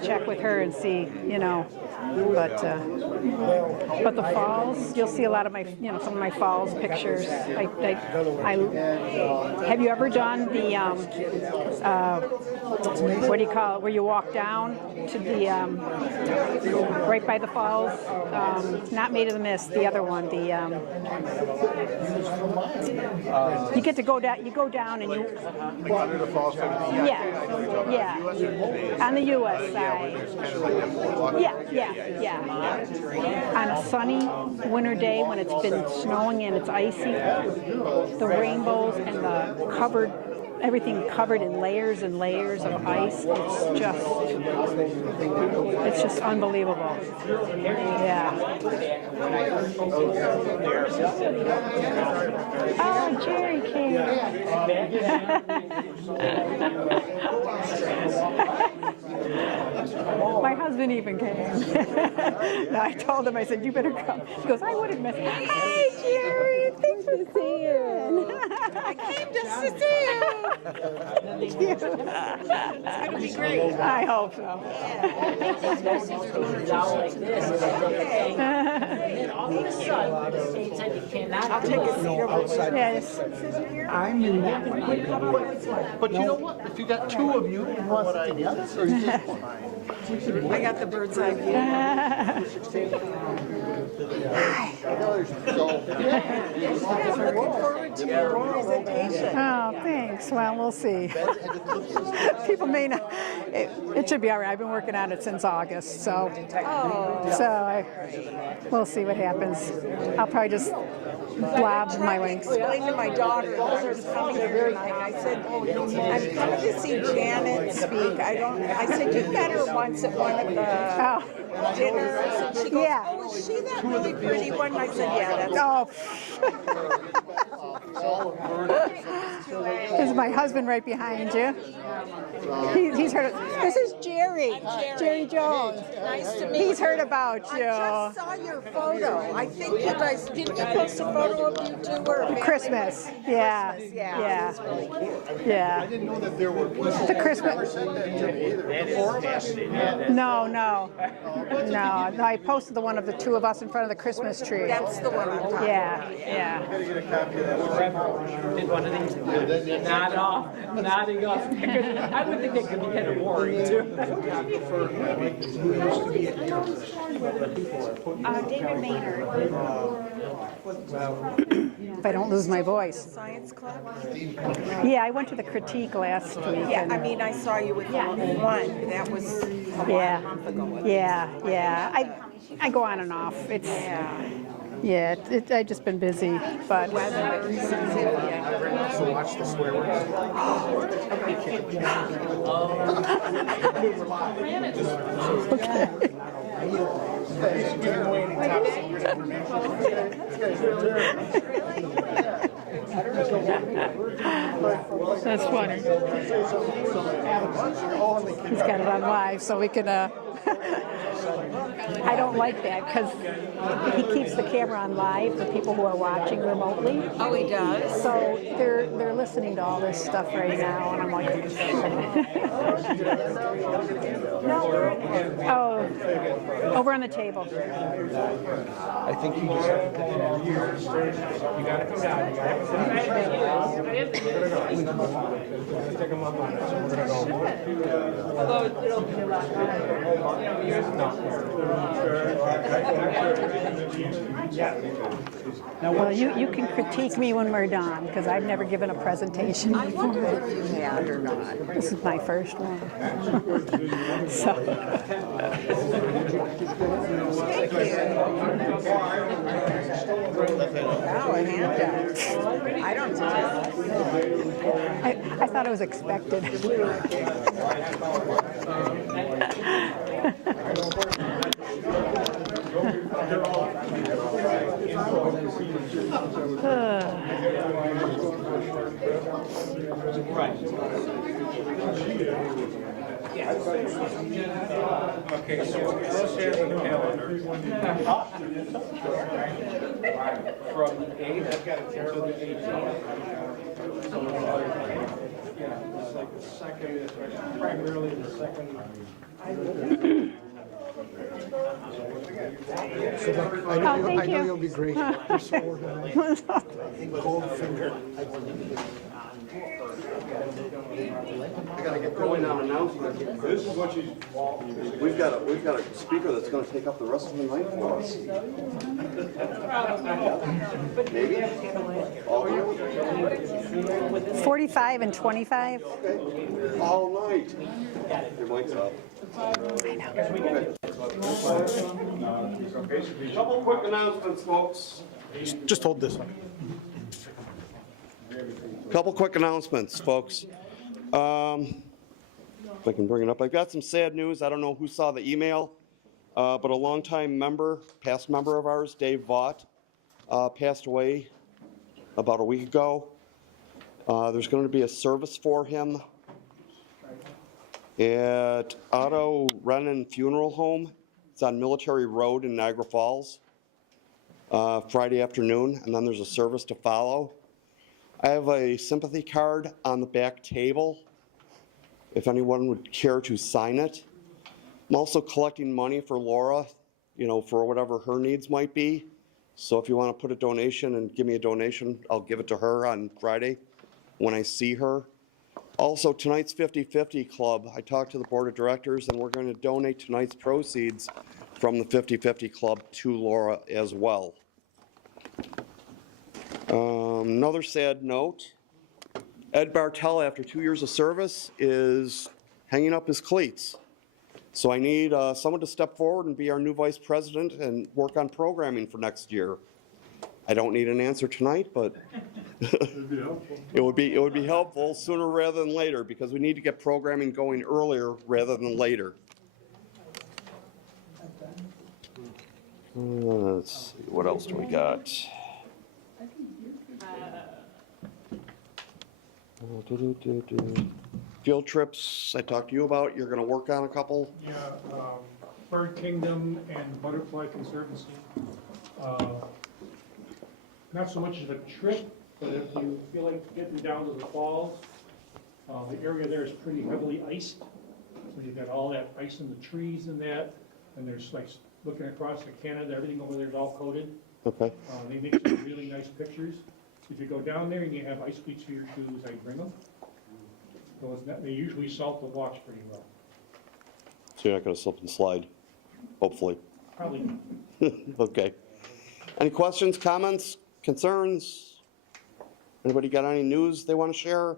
to check with her and see, you know. But the falls, you'll see a lot of my, you know, some of my falls pictures. Have you ever done the what do you call it? Where you walk down to the right by the falls? Not Made of the Mist, the other one. The you get to go down. You go down and you. Under the falls, Yeah, on the U.S. side. Yeah. On a sunny winter day when it's been snowing and it's icy, the rainbows and the everything covered in layers and layers of ice. It's just unbelievable. Yeah. Oh, Jerry came. My husband even came. No, I told him, I said, you better come. He goes, I wouldn't miss it. Hey, Jerry, thanks for seeing. I came just to see you. Thank you. It's going to be great. I hope so. I'll take a seat over there. Yes. I'm in that one. But you know what? If you got two of you, you want to take the others, or you just one? I got the bird's eye view. Looking forward to your presentation. Oh, thanks. Well, we'll see. People may not. It should be all right. I've been working on it since August, so we'll see what happens. I'll probably just blob my wings. I explained to my daughter that I was coming here tonight. I said, I'm coming to see Janet speak. I said, you met her once at one of the dinners. And she goes, oh, is she that really pretty one? And I said, yeah, that's Is my husband right behind you? He's heard of, this is Jerry. Jerry Jones. nice to meet you. He's heard about you. I just saw your photo. I think you guys, didn't you post a photo of you two or a family? Christmas. Yeah. Christmas, yeah. Yeah. Really cute. Yeah. I didn't know that there were people. The Christmas. No. I posted the one of the two of us in front of the Christmas tree. That's the one I'm talking about. Yeah. Did one of these nodding off. I would think it could be kind of boring too. David Maynard. If I don't lose my voice. Science club? Yeah, I went to the critique last week. Yeah, I mean, I saw you with one. That was a month ago. Yeah. I go on and off. It's I've just been busy, but. So watch the swear words. Okay. That's funny. He's got it on live, so we can. I don't like that because he keeps the camera on live for people who are watching remotely. Oh, he does? So they're listening to all this stuff right now, and I'm like, oh, over on the table. I think you just have to you gotta come down. You gotta come Well, you can critique me when we're done, because I've never given a presentation I before. wondered if you had or not. This is my first one. So. Thank you. Wow, a handout. I don't know. I thought it was expected. Okay, so let's share the calendar. From the 8th to the 18th. Yeah, it's like the second, primarily the second I know, thank I know you. you'll be great. You're so organized. Cold finger. I gotta get going on announcements. This is what you, we've got a speaker that's gonna take up the rest of the night for us. Maybe? All you? 45 and 25. All night. Your mic's up. Okay. Couple quick announcements, folks. Just hold this one. Couple quick announcements, folks. If I can bring it up, I've got some sad news. I don't know who saw the email, but a longtime member, past member of ours, Dave Vaught, passed away about a week ago. There's going to be a service for him at Otto Rennan Funeral Home. It's on Military Road in Niagara Falls, Friday afternoon, and then there's a service to follow. I have a sympathy card on the back table, if anyone would care to sign it. I'm also collecting money for Laura, for whatever her needs might be. So if you want to put a donation and give me a donation, I'll give it to her on Friday when I see her. Also, tonight's 50/50 Club, I talked to the board of directors, and we're going to donate tonight's proceeds from the 50/50 Club to Laura as well. Another sad note, Ed Bartell, after 2 years of service, is hanging up his cleats. So I need someone to step forward and be our new vice president and work on programming for next year. I don't need an answer tonight, but it would be helpful sooner rather than later, because we need to get programming going earlier rather than later. Let's see, what else do we got? Field trips, I talked to you about, you're going to work on a couple. Yeah, Bird Kingdom and Butterfly Conservancy. Not so much of a trip, but if you feel like getting down to the falls, the area there is pretty heavily iced. So you've got all that ice in the trees and that, and there's like looking across to Canada, everything over there is all coated. Okay. They make some really nice pictures. If you go down there and you have ice cleats for your shoes, I bring them. They usually salt the walks pretty well. So you're not going to slip and slide, hopefully. Probably not. Okay. Any questions, comments, concerns? Anybody got any news they want to share?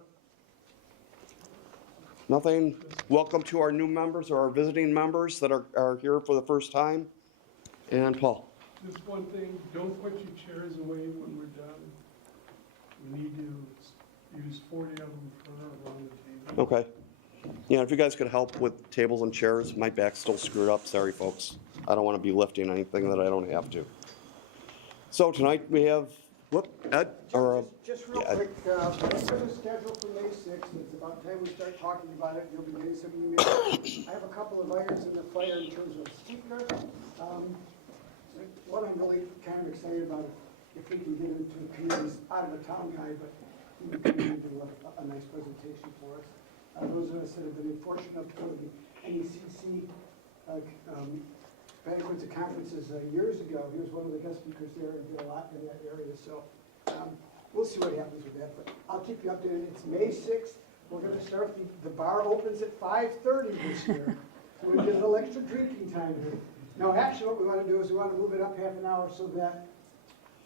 Nothing? Welcome to our new members or our visiting members that are here for the first time. And Paul. Just one thing, don't put your chairs away when we're done. We need to use 40 of them for around the table. Okay. Yeah, if you guys could help with tables and chairs, my back's still screwed up. Sorry, folks. I don't want to be lifting anything that I don't have to. So tonight we have, Ed? Just real quick, this is scheduled for May 6th. It's about time we start talking about it. You'll be getting some emails. I have a couple of irons in the fire in terms of speaker. What I'm really kind of excited about, if we can get into the committee's out of the town guy, but he would come in and do a nice presentation for us. Those of us that have been fortunate enough to go to the NECC banquets and conferences years ago, he was one of the guest speakers there and did a lot in that area. So we'll see what happens with that, but I'll keep you updated. It's May 6th. We're going to start, the bar opens at 5:30 this year. So we get a little extra drinking time here. Now, actually, what we want to do is we want to move it up half an hour so that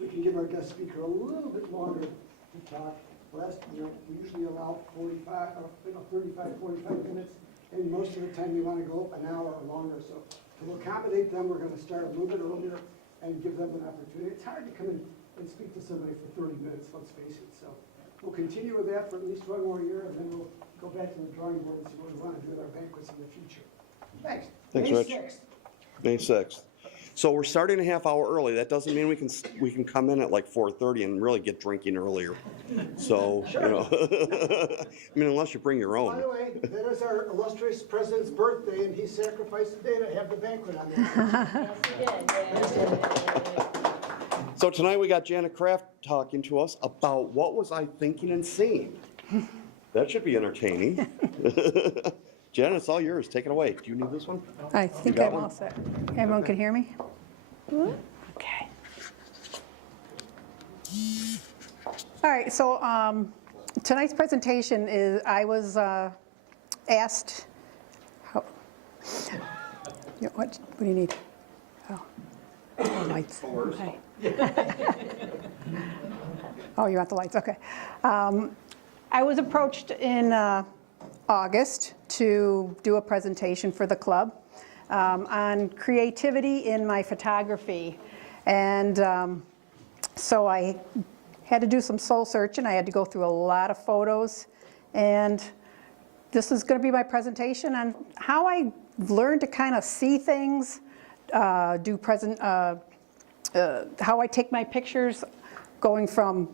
we can give our guest speaker a little bit longer to talk. We usually allow 35, 45 minutes, and most of the time we want to go up an hour or longer. So to accommodate them, we're going to start a little bit earlier and give them an opportunity. It's hard to come in and speak to somebody for 30 minutes, let's face it. So we'll continue with that for at least one more year, and then we'll go back to the drawing board and see what we want to do with our banquets in the future. Thanks. Thanks, May Rich. 6th. May 6th. So we're starting a half hour early. That doesn't mean we can come in at like 4:30 and really get drinking earlier. So, I mean, unless you bring your own. By the way, that is our illustrious president's birthday, and he sacrificed the day to have the banquet on there. So tonight we got Janet Craft talking to us about what was I thinking and seeing. That should be entertaining. Janet, it's all yours. Take it away. Do you need this one? I think got I'm one? all set. Everyone can hear me? Okay. All right, so tonight's presentation is, I was asked, what do you need? Oh, lights. Okay. Oh, you want the lights, okay. I was approached in August to do a presentation for the club on creativity in my photography. And so I had to do some soul searching. I had to go through a lot of photos. And this is going to be my presentation on how I learned to kind of see things, how I take my pictures, going from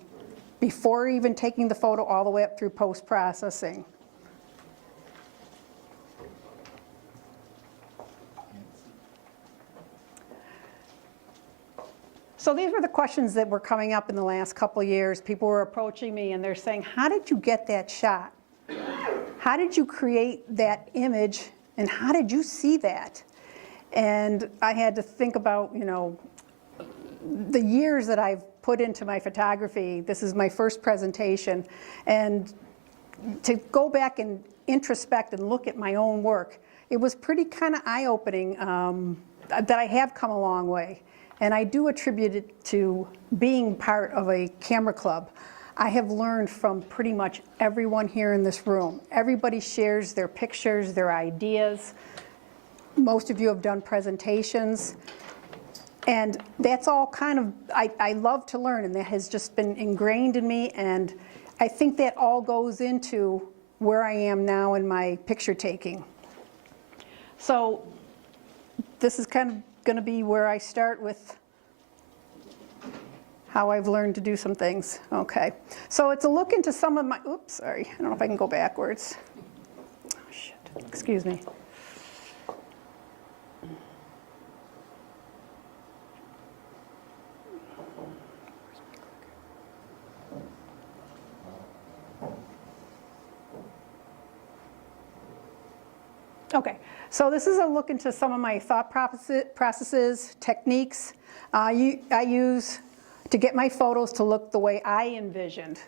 before even taking the photo all the way up through post-processing. So these were the questions that were coming up in the last couple of years. People were approaching me and they're saying, how did you get that shot? How did you create that image and how did you see that? And I had to think about, you know, the years that I've put into my photography. This is my first presentation. And to go back and introspect and look at my own work, it was pretty kind of eye-opening that I have come a long way. And I do attribute it to being part of a camera club. I have learned from pretty much everyone here in this room. Everybody shares their pictures, their ideas. Most of you have done presentations. And that's all kind of, I love to learn, and that has just been ingrained in me. And I think that all goes into where I am now in my picture taking. So this is kind of going to be where I start with how I've learned to do some things. Okay, so it's a look into some of my, oops, sorry, I don't know if I can go backwards. Oh, shit, excuse me. Okay, so this is a look into some of my thought processes, techniques I use to get my photos to look the way I envisioned.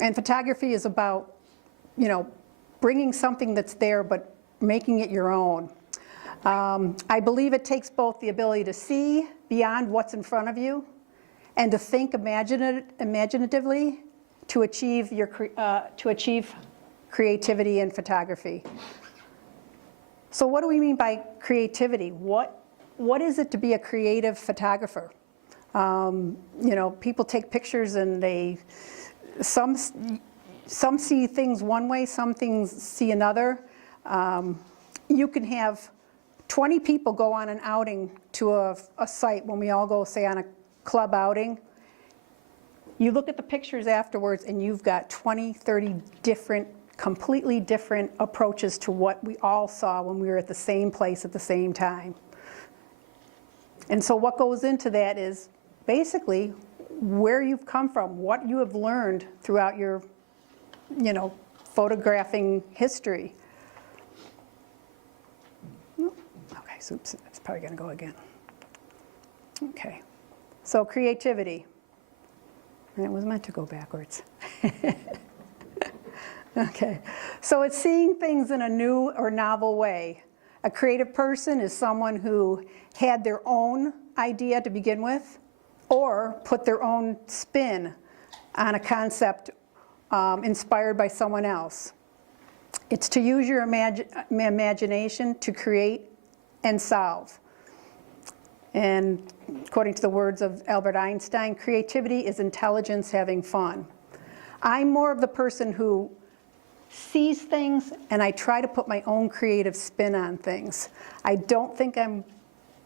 And photography is about, you know, bringing something that's there but making it your own. I believe it takes both the ability to see beyond what's in front of you and to think imaginatively to achieve creativity in photography. So what do we mean by creativity? What is it to be a creative photographer? You know, people take pictures and some see things one way, some things see another. You can have 20 people go on an outing to a site when we all go, say, on a club outing. You look at the pictures afterwards and you've got 20, 30 completely different approaches to what we all saw when we were at the same place at the same time. And so what goes into that is basically where you've come from, what you have learned throughout your, you know, photographing history. Okay, so oops, it's probably going to go again. Okay, so creativity. And it was meant to go backwards. Okay, so it's seeing things in a new or novel way. A creative person is someone who had their own idea to begin with, or put their own spin on a concept inspired by someone else. It's to use your imagination to create and solve. And according to the words of Albert Einstein, creativity is intelligence having fun. I'm more of the person who sees things and I try to put my own creative spin on things. I don't think I'm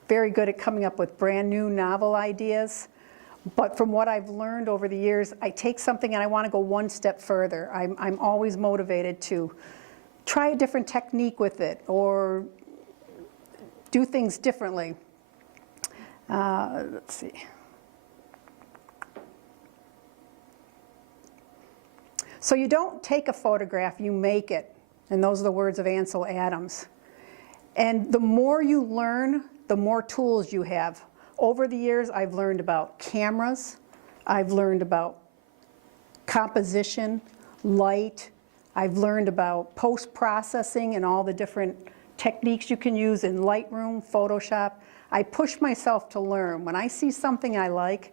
very good at coming up with brand new novel ideas, but from what I've learned over the years, I take something and I want to go one step further. I'm always motivated to try a different technique with it or do things differently. Let's see. So you don't take a photograph, you make it. And those are the words of Ansel Adams. And the more you learn, the more tools you have. over the years, I've learned about cameras, I've learned about composition, light, I've learned about post-processing and all the different techniques you can use in Lightroom, Photoshop. I push myself to learn. When I see something I like,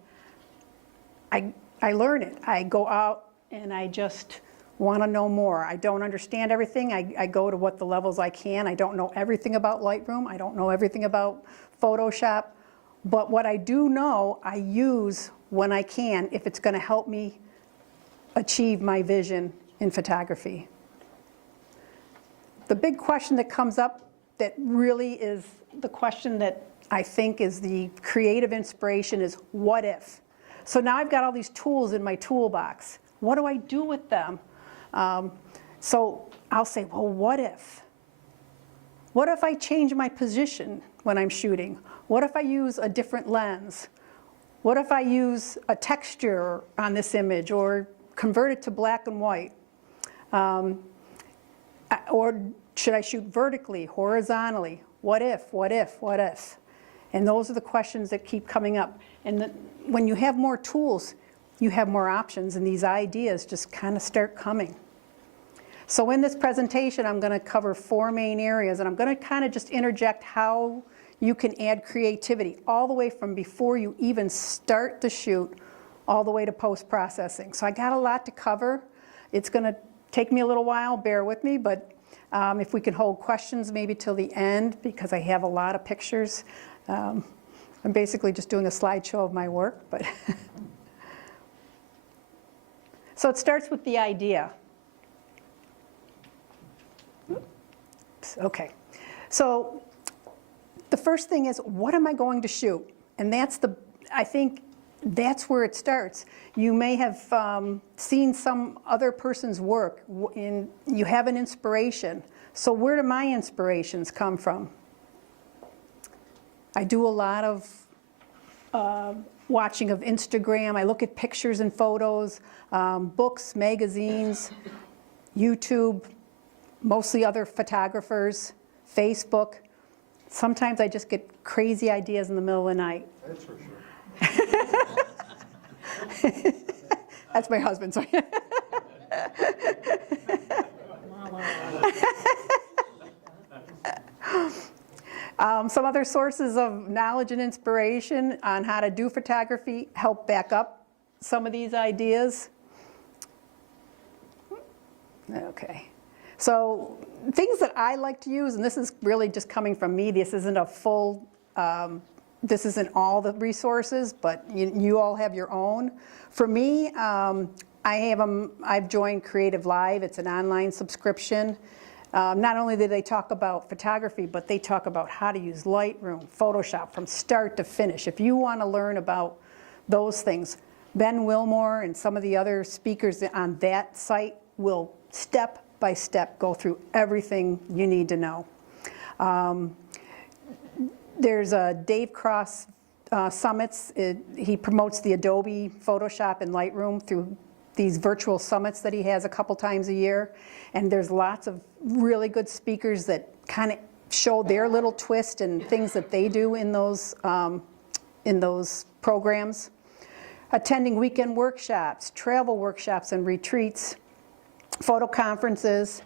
I learn it. I go out and I just want to know more. I don't understand everything. I go to what the levels I can. I don't know everything about Lightroom. I don't know everything about Photoshop. But what I do know, I use when I can if it's going to help me achieve my vision in photography. The big question that comes up that really is the question that I think is the creative inspiration is what if? So now I've got all these tools in my toolbox. What do I do with them? So I'll say, well, what if? What if I change my position when I'm shooting? What if I use a different lens? What if I use a texture on this image or convert it to black and white? Or should I shoot vertically, horizontally? What if, what if, what if? And those are the questions that keep coming up. And when you have more tools, you have more options, and these ideas just kind of start coming. So in this presentation, I'm going to cover 4 main areas, and I'm going to kind of just interject how you can add creativity all the way from before you even start the shoot all the way to post-processing. So I got a lot to cover. It's going to take me a little while, bear with me, but if we can hold questions maybe till the end, because I have a lot of pictures. I'm basically just doing a slideshow of my work, but so it starts with the idea. Oops, okay, so the first thing is, what am I going to shoot? And I think that's where it starts. You may have seen some other person's work, and you have an inspiration. So where do my inspirations come from? I do a lot of watching of Instagram. I look at pictures and photos, books, magazines, YouTube, mostly other photographers, Facebook. Sometimes I just get crazy ideas in the middle of the night. That's for sure. That's my husband, sorry. Some other sources of knowledge and inspiration on how to do photography help back up some of these ideas. Okay. So things that I like to use, and this is really just coming from me, this isn't a full, this isn't all the resources, but you all have your own. For me, I've joined Creative Live. It's an online subscription. Not only do they talk about photography, but they talk about how to use Lightroom, Photoshop from start to finish. If you want to learn about those things, Ben Wilmore and some of the other speakers on that site will step by step go through everything you need to know. There's a Dave Cross summits. He promotes the Adobe Photoshop and Lightroom through these virtual summits that he has a couple times a year. And there's lots of really good speakers that kind of show their little twist and things that they do in those programs. Attending weekend workshops, travel workshops and retreats, photo conferences,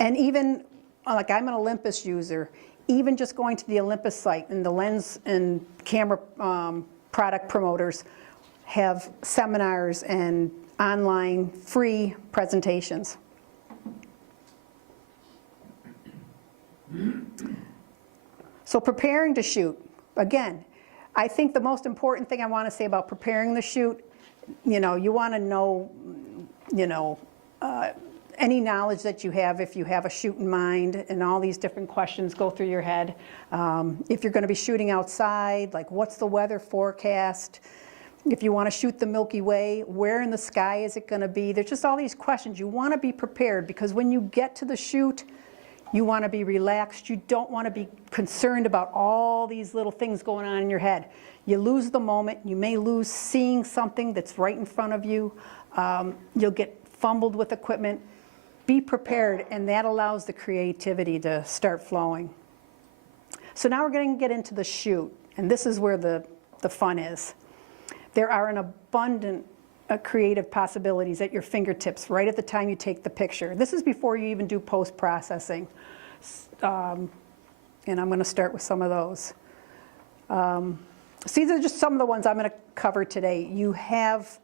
and even, like I'm an Olympus user, even just going to the Olympus site and the lens and camera product promoters have seminars and online free presentations. So preparing to shoot, again, I think the most important thing I want to say about preparing the shoot, you want to know, any knowledge that you have, if you have a shoot in mind, and all these different questions go through your head. If you're going to be shooting outside, like what's the weather forecast? If you want to shoot the Milky Way, where in the sky is it going to be? There's just all these questions. You want to be prepared, because when you get to the shoot, you want to be relaxed. You don't want to be concerned about all these little things going on in your head. You lose the moment. You may lose seeing something that's right in front of you. You'll get fumbled with equipment. Be prepared, and that allows the creativity to start flowing. So now we're going to get into the shoot, and this is where the the fun is. There are an abundant creative possibilities at your fingertips right at the time you take the picture. This is before you even do post-processing. And I'm going to start with some of those. So these are just some of the ones I'm going to cover today. You have,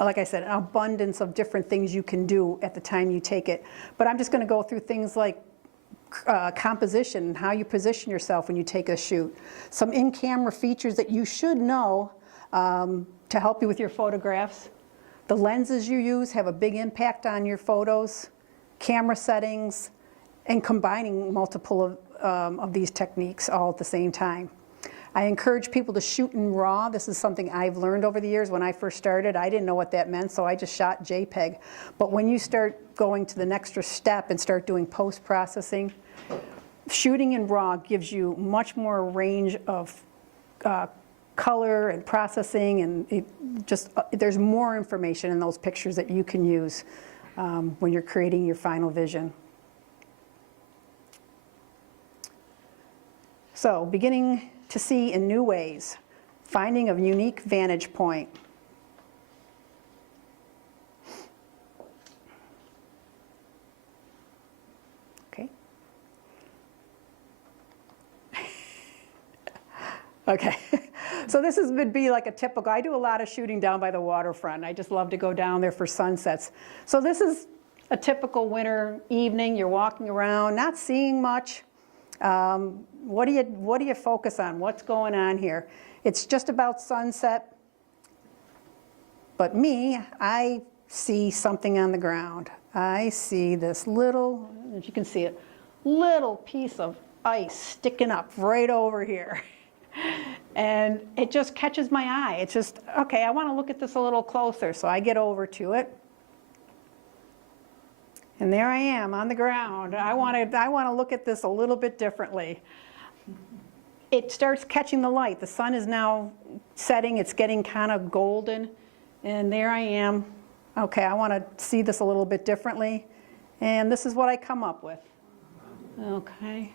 like I said, an abundance of different things you can do at the time you take it. But I'm just going to go through things like composition and how you position yourself when you take a shoot. Some in-camera features that you should know to help you with your photographs. The lenses you use have a big impact on your photos, camera settings, and combining multiple of these techniques all at the same time. I encourage people to shoot in RAW. This is something I've learned over the years. When I first started, I didn't know what that meant, so I just shot JPEG. But when you start going to the next step and start doing post-processing, shooting in RAW gives you much more range of color and processing, and there's more information in those pictures that you can use when you're creating your final vision. So, beginning to see in new ways, finding a unique vantage point. Okay. Okay. So this would be like a typical, I do a lot of shooting down by the waterfront. I just love to go down there for sunsets. So this is a typical winter evening. You're walking around, not seeing much. What do you focus on? What's going on here? It's just about sunset. But me, I see something on the ground. I see this little, as you can see it, little piece of ice sticking up right over here. And it just catches my eye. It's just, okay, I want to look at this a little closer. So I get over to it. And there I am on the ground. I want to look at this a little bit differently. It starts catching the light. The sun is now setting. It's getting kind of golden. And there I am. Okay, I want to see this a little bit differently. And this is what I come up with. Okay.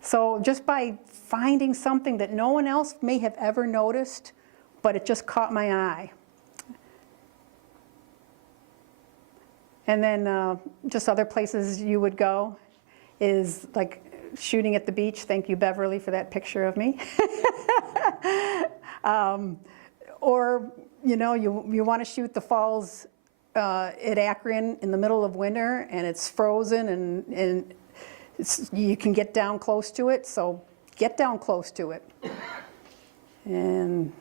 So just by finding something that no one else may have ever noticed, but it just caught my eye. And then just other places you would go is like shooting at the beach. Thank you, Beverly, for that picture of me. Or, you know, you want to shoot the falls at Akron in the middle of winter, and it's frozen, and you can get down close to it, so get down close to it. And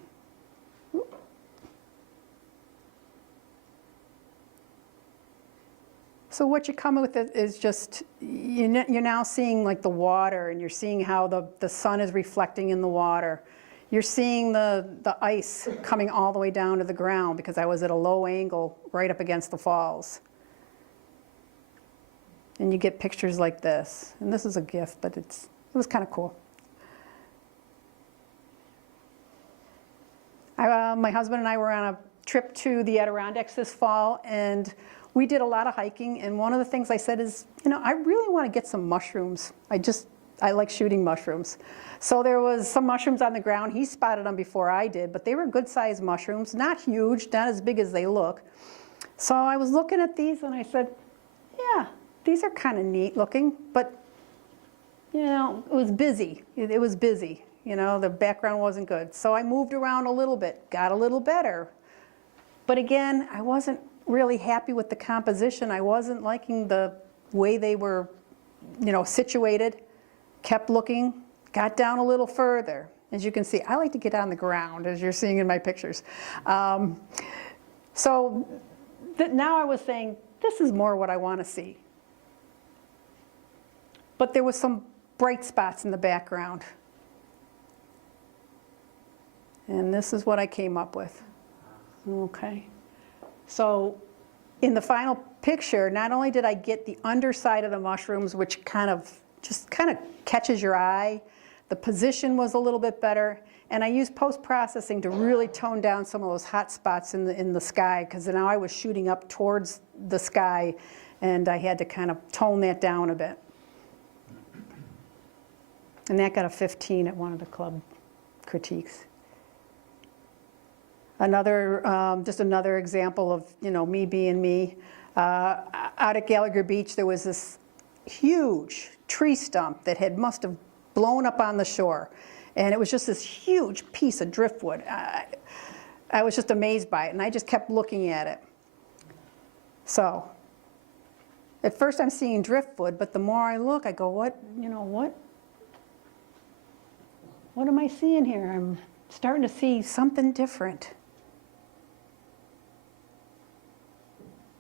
so what you come with is just, you're now seeing like the water, and you're seeing how the sun is reflecting in the water. You're seeing the ice coming all the way down to the ground because I was at a low angle right up against the falls. And you get pictures like this. And this is a GIF, but it was kind of cool. My husband and I were on a trip to the Adirondacks this fall, and we did a lot of hiking. And one of the things I said is, you know, I really want to get some mushrooms. I like shooting mushrooms. So there was some mushrooms on the ground. He spotted them before I did, but they were good-sized mushrooms, not huge, not as big as they look. So I was looking at these, and I said, yeah, these are kind of neat looking, but, you know, it was busy. It was busy. You know, the background wasn't good. So I moved around a little bit, got a little better. But again, I wasn't really happy with the composition. I wasn't liking the way they were, you know, situated. Kept looking, got down a little further. As you can see, I like to get on the ground, as you're seeing in my pictures. So now I was saying, this is more what I want to see. But there was some bright spots in the background. And this is what I came up with. Okay. So in the final picture, not only did I get the underside of the mushrooms, which kind of catches your eye, the position was a little bit better, and I used post-processing to really tone down some of those hot spots in the sky, because now I was shooting up towards the sky, and I had to kind of tone that down a bit. And that got a 15 at one of the club critiques. Just another example of, me being me. Out at Gallagher Beach, there was this huge tree stump that must have blown up on the shore. And it was just this huge piece of driftwood. I was just amazed by it, and I just kept looking at it. So, at first I'm seeing driftwood, but the more I look, I go, what am I seeing here? I'm starting to see something different.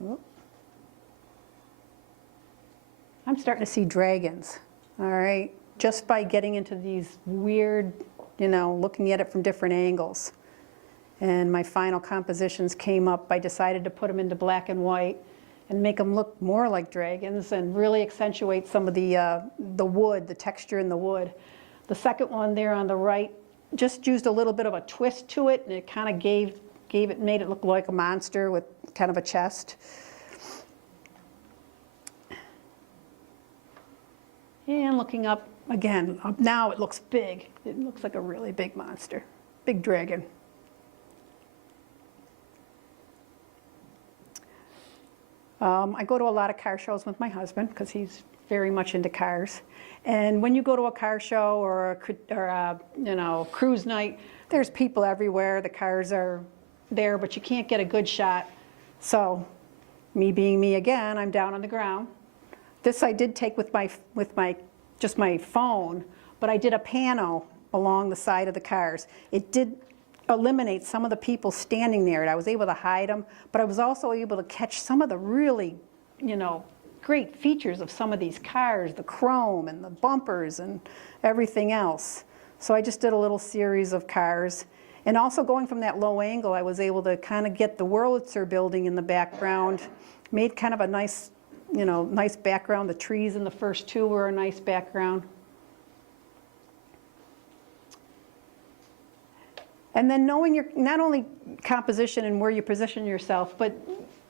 Oop. I'm starting to see dragons, all right? Just by getting into these weird, looking at it from different angles. And my final compositions came up, I decided to put them into black and white and make them look more like dragons and really accentuate some of the wood, the texture in the wood. The second one there on the right just used a little bit of a twist to it, and it kind of made it look like a monster with kind of a chest. And looking up again, now it looks big. It looks like a really big monster, big dragon. I go to a lot of car shows with my husband because he's very much into cars. And when you go to a car show or a cruise night, there's people everywhere. The cars are there, but you can't get a good shot. So, me being me again, I'm down on the ground. This I did take with just my phone, but I did a pano along the side of the cars. It did eliminate some of the people standing there, and I was able to hide them, but I was also able to catch some of the really, great features of some of these cars, the chrome and the bumpers and everything else. So I just did a little series of cars. And also going from that low angle, I was able to kind of get the Wurlitzer building in the background, made kind of a nice, nice background. The trees in the first two were a nice background. And then knowing your, not only composition and where you position yourself, but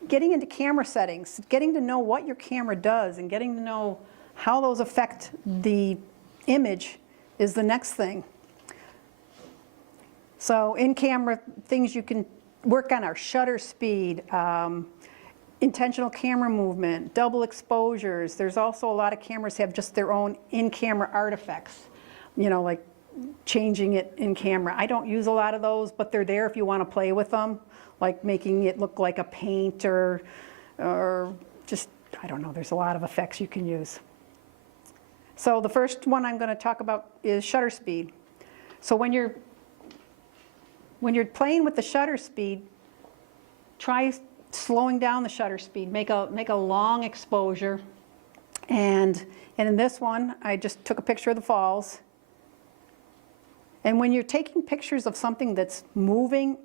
getting into camera settings, getting to know what your camera does and getting to know how those affect the image is the next thing. So in camera, things you can work on are shutter speed, intentional camera movement, double exposures. There's also a lot of cameras have just their own in-camera artifacts, like changing it in camera. I don't use a lot of those, but they're there if you want to play with them, like making it look like a paint or just, I don't know, there's a lot of effects you can use. So the first one I'm going to talk about is shutter speed. So when you're playing with the shutter speed, try slowing down the shutter speed. Make a long exposure. And in this one, I just took a picture of the falls. And when you're taking pictures of something that's moving,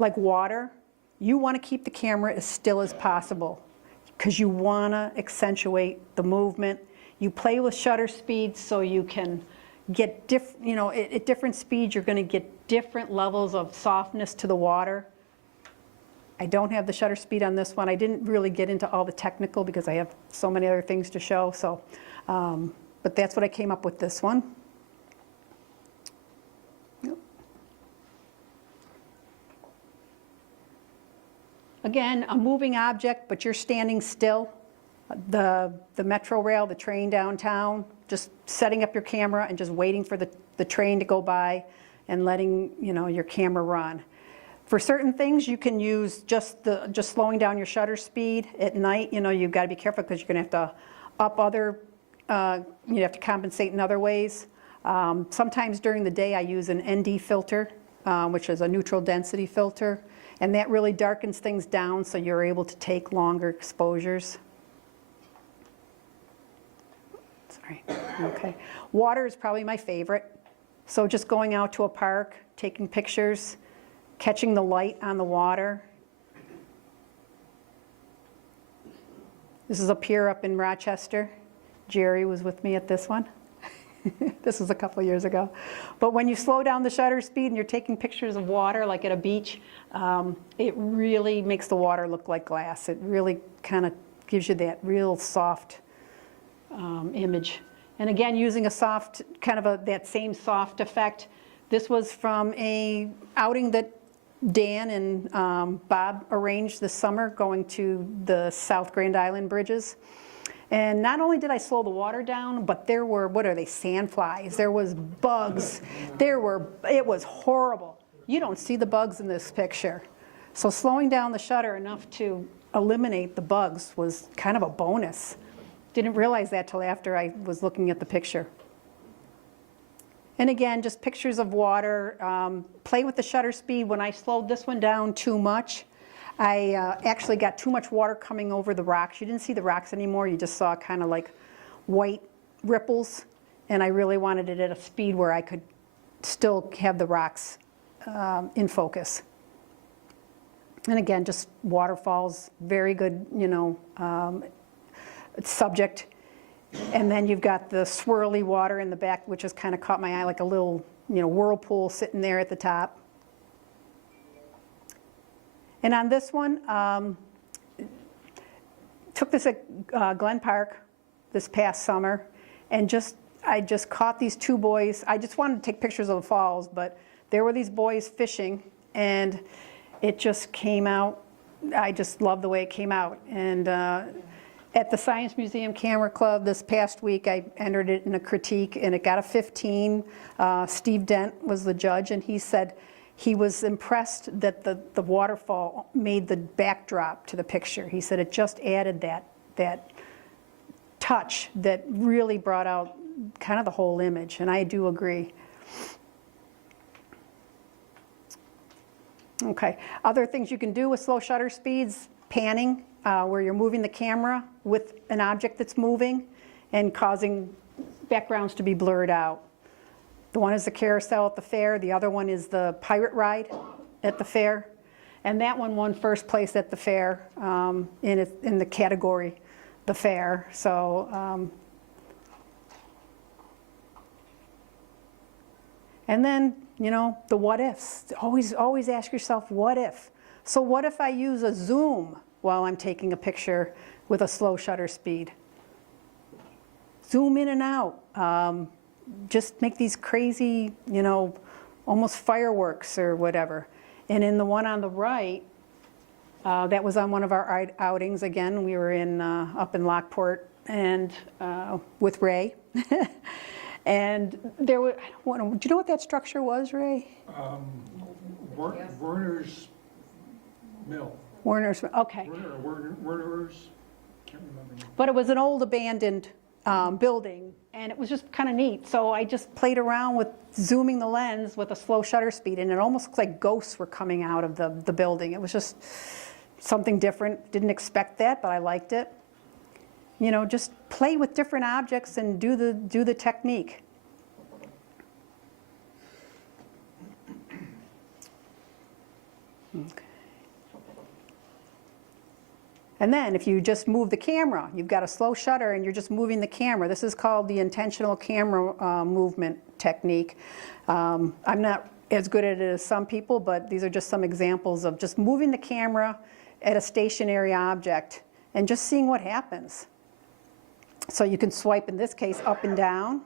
like water, you want to keep the camera as still as possible because you want to accentuate the movement. You play with shutter speeds so you can get at different speeds you're going to get different levels of softness to the water. I don't have the shutter speed on this one. I didn't really get into all the technical because I have so many other things to show. So, but that's what I came up with this one. Again, a moving object, but you're standing still. The metro rail, the train downtown, just setting up your camera and just waiting for the train to go by and letting your camera run. For certain things, you can use just slowing down your shutter speed at night. You've got to be careful because you're going to have to up other, you have to compensate in other ways. Sometimes during the day, I use an ND filter, which is a neutral density filter. And that really darkens things down so you're able to take longer exposures. Sorry, okay. Water is probably my favorite. So just going out to a park, taking pictures, catching the light on the water. This is a pier up in Rochester. Jerry was with me at this one. This was a couple years ago. But when you slow down the shutter speed and you're taking pictures of water, like at a beach, it really makes the water look like glass. It really kind of gives you that real soft image. And again, using a soft, kind of that same soft effect. This was from a outing that Dan and Bob arranged this summer, going to the South Grand Island bridges. And not only did I slow the water down, but there were, what are they, sandflies, there was bugs, it was horrible. You don't see the bugs in this picture. So slowing down the shutter enough to eliminate the bugs was kind of a bonus. Didn't realize that till after I was looking at the picture. And again, just pictures of water. Play with the shutter speed. When I slowed this one down too much, I actually got too much water coming over the rocks. You didn't see the rocks anymore. You just saw kind of like white ripples. And I really wanted it at a speed where I could still have the rocks in focus. And again, just waterfalls, very good, subject. And then you've got the swirly water in the back, which has kind of caught my eye, like a little, whirlpool sitting there at the top. And on this one, took this at Glen Park this past summer, and I just caught these two boys. I just wanted to take pictures of the falls, but there were these boys fishing, and it just came out. I just love the way it came out. And at the Science Museum Camera Club this past week, I entered it in a critique, and it got a 15. Steve Dent was the judge, and he said he was impressed that the waterfall made the backdrop to the picture. He said it just added that touch that really brought out kind of the whole image, and I do agree. Okay, other things you can do with slow shutter speeds: panning, where you're moving the camera with an object that's moving and causing backgrounds to be blurred out. The one is the carousel at the fair, the other one is the pirate ride at the fair. And that one won first place at the fair in the category, the fair. So, and then, the what ifs. Always ask yourself, what if? So what if I use a zoom while I'm taking a picture with a slow shutter speed? Zoom in and out. Just make these crazy, almost fireworks or whatever. And in the one on the right, that was on one of our outings. Again, we were up in Lockport and with Ray. And there were, do you know what that structure was, Ray? Werner's Mill. Werner's, okay. Werner's, can't remember. But it was an old abandoned building, and it was just kind of neat. So I just played around with zooming the lens with a slow shutter speed, and it almost looked like ghosts were coming out of the building. It was just something different. Didn't expect that, but I liked it. Just play with different objects and do the technique. Okay. And then if you just move the camera, you've got a slow shutter and you're just moving the camera. This is called the intentional camera movement technique. I'm not as good at it as some people, but these are just some examples of just moving the camera at a stationary object and just seeing what happens. So you can swipe, in this case, up and down.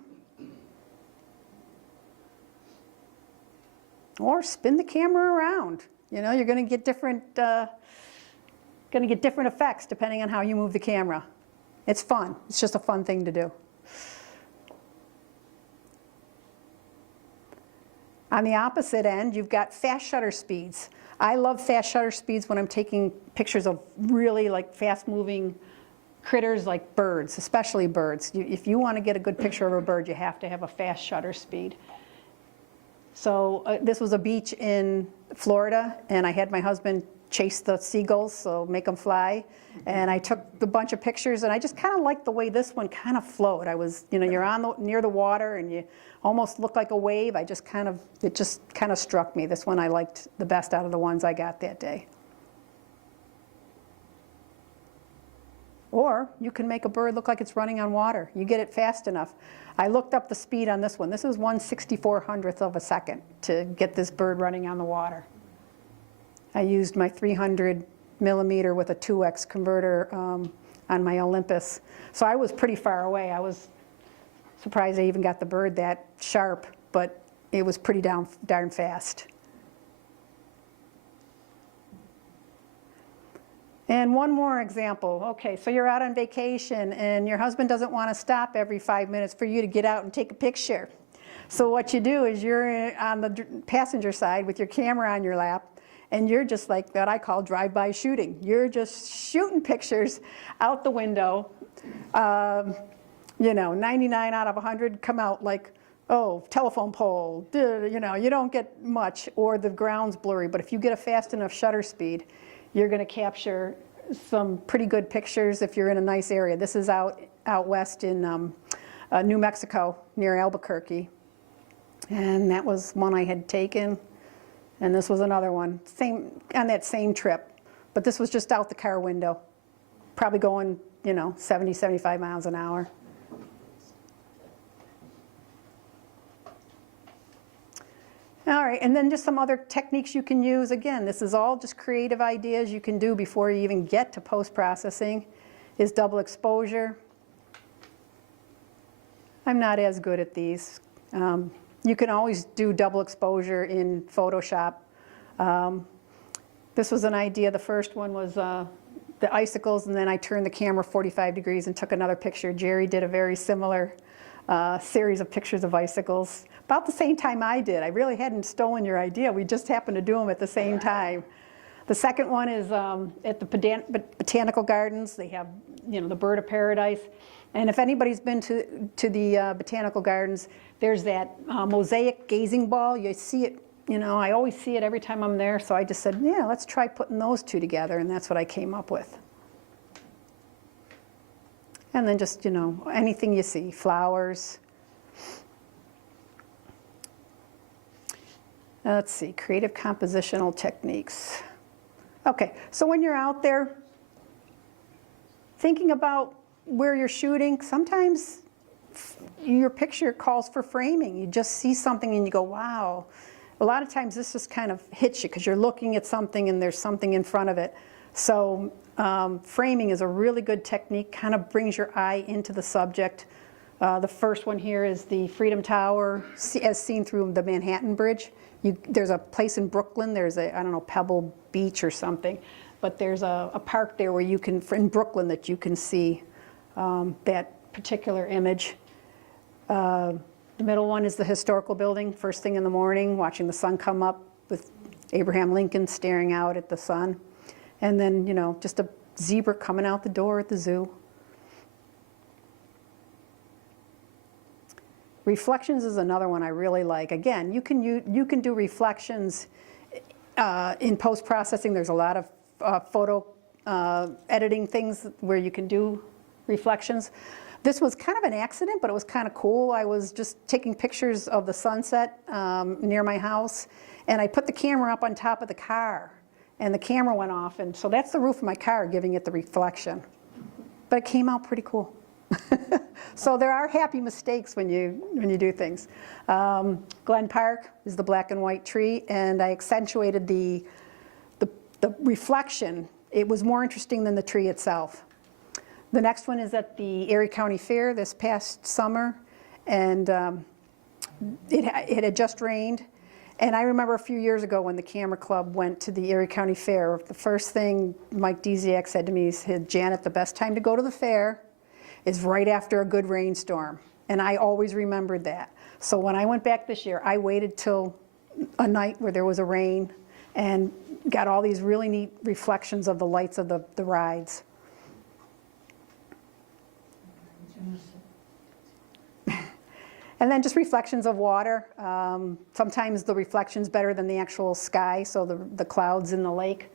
Or spin the camera around. You're going to get different effects depending on how you move the camera. It's fun. It's just a fun thing to do. On the opposite end, you've got fast shutter speeds. I love fast shutter speeds when I'm taking pictures of really fast-moving critters like birds, especially birds. If you want to get a good picture of a bird, you have to have a fast shutter speed. So this was a beach in Florida, and I had my husband chase the seagulls, so make them fly. And I took a bunch of pictures, and I just kind of liked the way this one kind of flowed. I was, you're near the water, and you almost look like a wave. It just kind of struck me. This one I liked the best out of the ones I got that day. Or you can make a bird look like it's running on water. You get it fast enough. I looked up the speed on this one. This is 1/6400th of a second to get this bird running on the water. I used my 300 millimeter with a 2x converter on my Olympus. So I was pretty far away. I was surprised I even got the bird that sharp, but it was pretty darn fast. And one more example. Okay, so you're out on vacation and your husband doesn't want to stop every 5 minutes for you to get out and take a picture. So what you do is you're on the passenger side with your camera on your lap, and you're just like that I call drive-by shooting. You're just shooting pictures out the window. 99 out of 100 come out like, oh, telephone pole, you don't get much, or the ground's blurry. But if you get a fast enough shutter speed, you're going to capture some pretty good pictures if you're in a nice area. This is out west in New Mexico, near Albuquerque. And that was one I had taken. And this was another one, on that same trip. But this was just out the car window, probably going, 70, 75 miles an hour. All right, and then just some other techniques you can use. Again, this is all just creative ideas you can do before you even get to post-processing, is double exposure. I'm not as good at these. You can always do double exposure in Photoshop. This was an idea. The first one was the icicles, and then I turned the camera 45 degrees and took another picture. Jerry did a very similar series of pictures of icicles. About the same time I did. I really hadn't stolen your idea. We just happened to do them at the same time. The second one is at the Botanical Gardens. They have, the bird of paradise. And if anybody's been to the Botanical Gardens, there's that mosaic gazing ball. You see it, I always see it every time I'm there. So I just said, yeah, let's try putting those two together. And that's what I came up with. And then just, anything you see, flowers. Let's see, creative compositional techniques. Okay, so when you're out there thinking about where you're shooting, sometimes your picture calls for framing. You just see something and you go, wow. A lot of times this just kind of hits you because you're looking at something and there's something in front of it. So framing is a really good technique, kind of brings your eye into the subject. The first one here is the Freedom Tower as seen through the Manhattan Bridge. There's a place in Brooklyn, there's a, Pebble Beach or something, but there's a park there where you can, in Brooklyn, that you can see that particular image. The middle one is the historical building, first thing in the morning, watching the sun come up with Abraham Lincoln staring out at the sun. And then, just a zebra coming out the door at the zoo. Reflections is another one I really like. Again, you can do reflections in post-processing. There's a lot of photo editing things where you can do reflections. This was kind of an accident, but it was kind of cool. I was just taking pictures of the sunset near my house, and I put the camera up on top of the car, and the camera went off, and so that's the roof of my car giving it the reflection. But it came out pretty cool. So there are happy mistakes when you do things. Glen Park is the black and white tree, and I accentuated the reflection. It was more interesting than the tree itself. The next one is at the Erie County Fair this past summer, and it had just rained. And I remember a few years ago when the Camera Club went to the Erie County Fair, the first thing Mike Desiak said to me, he said, Janet, the best time to go to the fair is right after a good rainstorm. And I always remembered that. So when I went back this year, I waited till a night where there was a rain and got all these really neat reflections of the lights of the rides. And then just reflections of water. Sometimes the reflection's better than the actual sky, so the clouds in the lake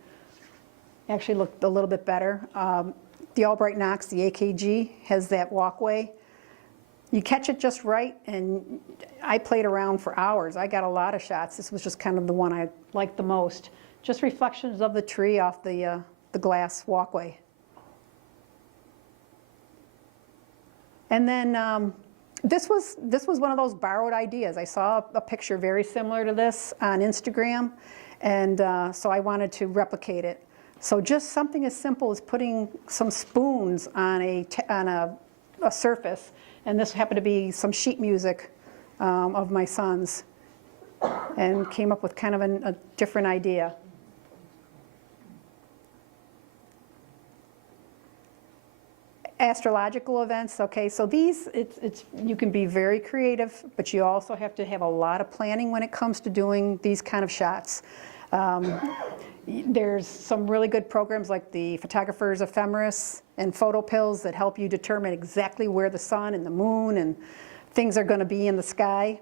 actually looked a little bit better. The Albright Knox, the AKG, has that walkway. You catch it just right, and I played around for hours. I got a lot of shots. This was just kind of the one I liked the most. Just reflections of the tree off the glass walkway. And then this was one of those borrowed ideas. I saw a picture very similar to this on Instagram, and so I wanted to replicate it. So just something as simple as putting some spoons on a surface, and this happened to be some sheet music of my son's, and came up with kind of a different idea. astrological events, okay, so these, you can be very creative, but you also have to have a lot of planning when it comes to doing these kind of shots. There's some really good programs like the Photographer's Ephemeris and Photo Pills that help you determine exactly where the sun and the moon and things are going to be in the sky.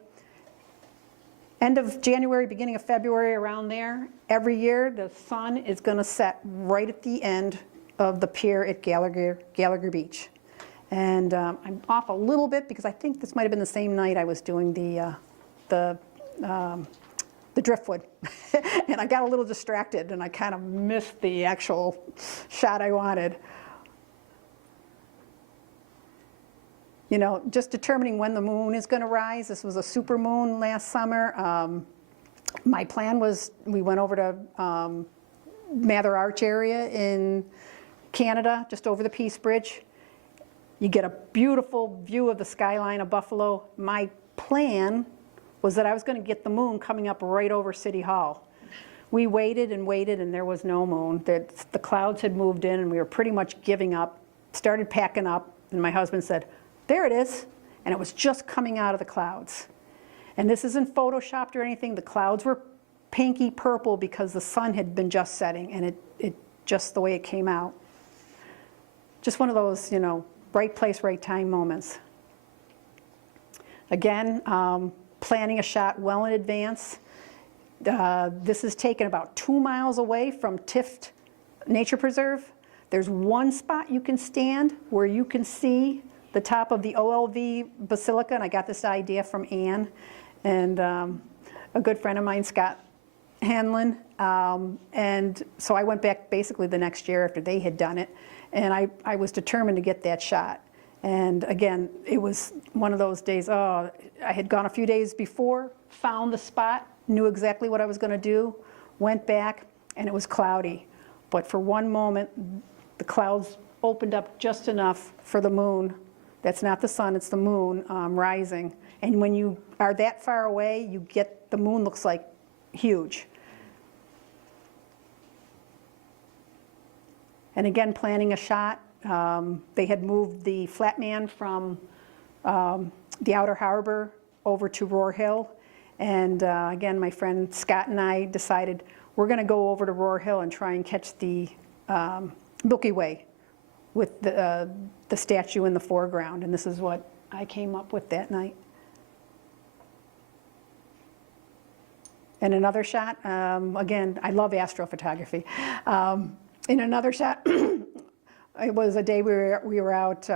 End of January, beginning of February, around there, every year the sun is going to set right at the end of the pier at Gallagher Beach. And I'm off a little bit because I think this might have been the same night I was doing the driftwood. And I got a little distracted and I kind of missed the actual shot I wanted. You know, just determining when the moon is going to rise. This was a super moon last summer. My plan was we went over to Mather Arch area in Canada, just over the Peace Bridge. You get a beautiful view of the skyline of Buffalo. My plan was that I was going to get the moon coming up right over City Hall. We waited and waited and there was no moon. The clouds had moved in and we were pretty much giving up, started packing up, and my husband said, "There it is," and it was just coming out of the clouds. And this isn't photoshopped or anything. The clouds were pinky purple because the sun had been just setting, and it just the way it came out. Just one of those, you know, right place, right time moments. Again, planning a shot well in advance. This is taken about 2 miles away from Tift Nature Preserve. There's one spot you can stand where you can see the top of the OLV Basilica, and I got this idea from Ann and a good friend of mine, Scott Hanlon. And so I went back basically the next year after they had done it, and I was determined to get that shot. And again, it was one of those days, I had gone a few days before, found the spot, knew exactly what I was going to do, went back, and it was cloudy. But for one moment, the clouds opened up just enough for the moon. That's not the sun, it's the moon rising. And when you are that far away, you get, the moon looks like huge. And again, planning a shot. They had moved the Flatman from the Outer Harbor over to Roar Hill. And again, my friend Scott and I decided we're going to go over to Roar Hill and try and catch the Milky Way with the statue in the foreground. And this is what I came up with that night. And another shot, again, I love astrophotography. In another shot, it was a day we were out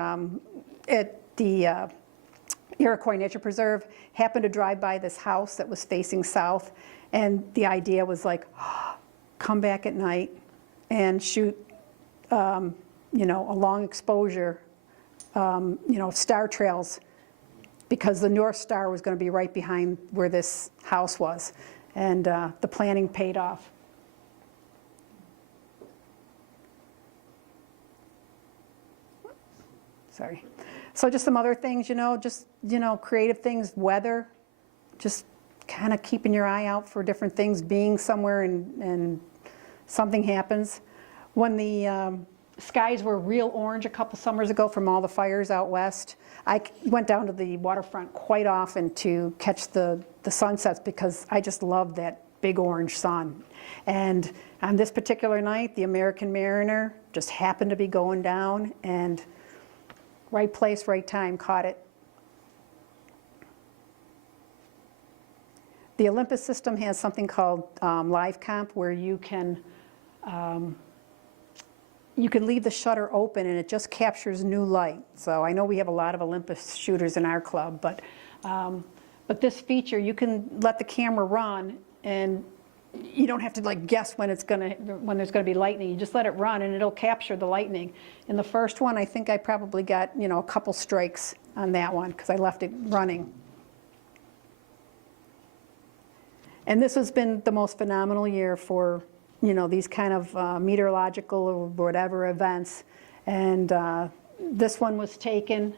at the Iroquois Nature Preserve, happened to drive by this house that was facing south, and the idea was like, come back at night and shoot, you know, a long exposure, you know, star trails, because the North Star was going to be right behind where this house was, and the planning paid off. Sorry. So just some other things, you know, just, you know, creative things, weather, just kind of keeping your eye out for different things, being somewhere and something happens. When the skies were real orange a couple summers ago from all the fires out west, I went down to the waterfront quite often to catch the sunsets because I just loved that big orange sun. And on this particular night, the American Mariner just happened to be going down, and right place, right time, caught it. The Olympus system has something called Live Comp, where you can leave the shutter open and it just captures new light. So I know we have a lot of Olympus shooters in our club, but this feature, you can let the camera run and you don't have to like guess when there's gonna be lightning. You just let it run and it'll capture the lightning. In the first one, I think I probably got, you know, a couple strikes on that one because I left it running. And this has been the most phenomenal year for, you know, these kind of meteorological or whatever events. And this one was taken.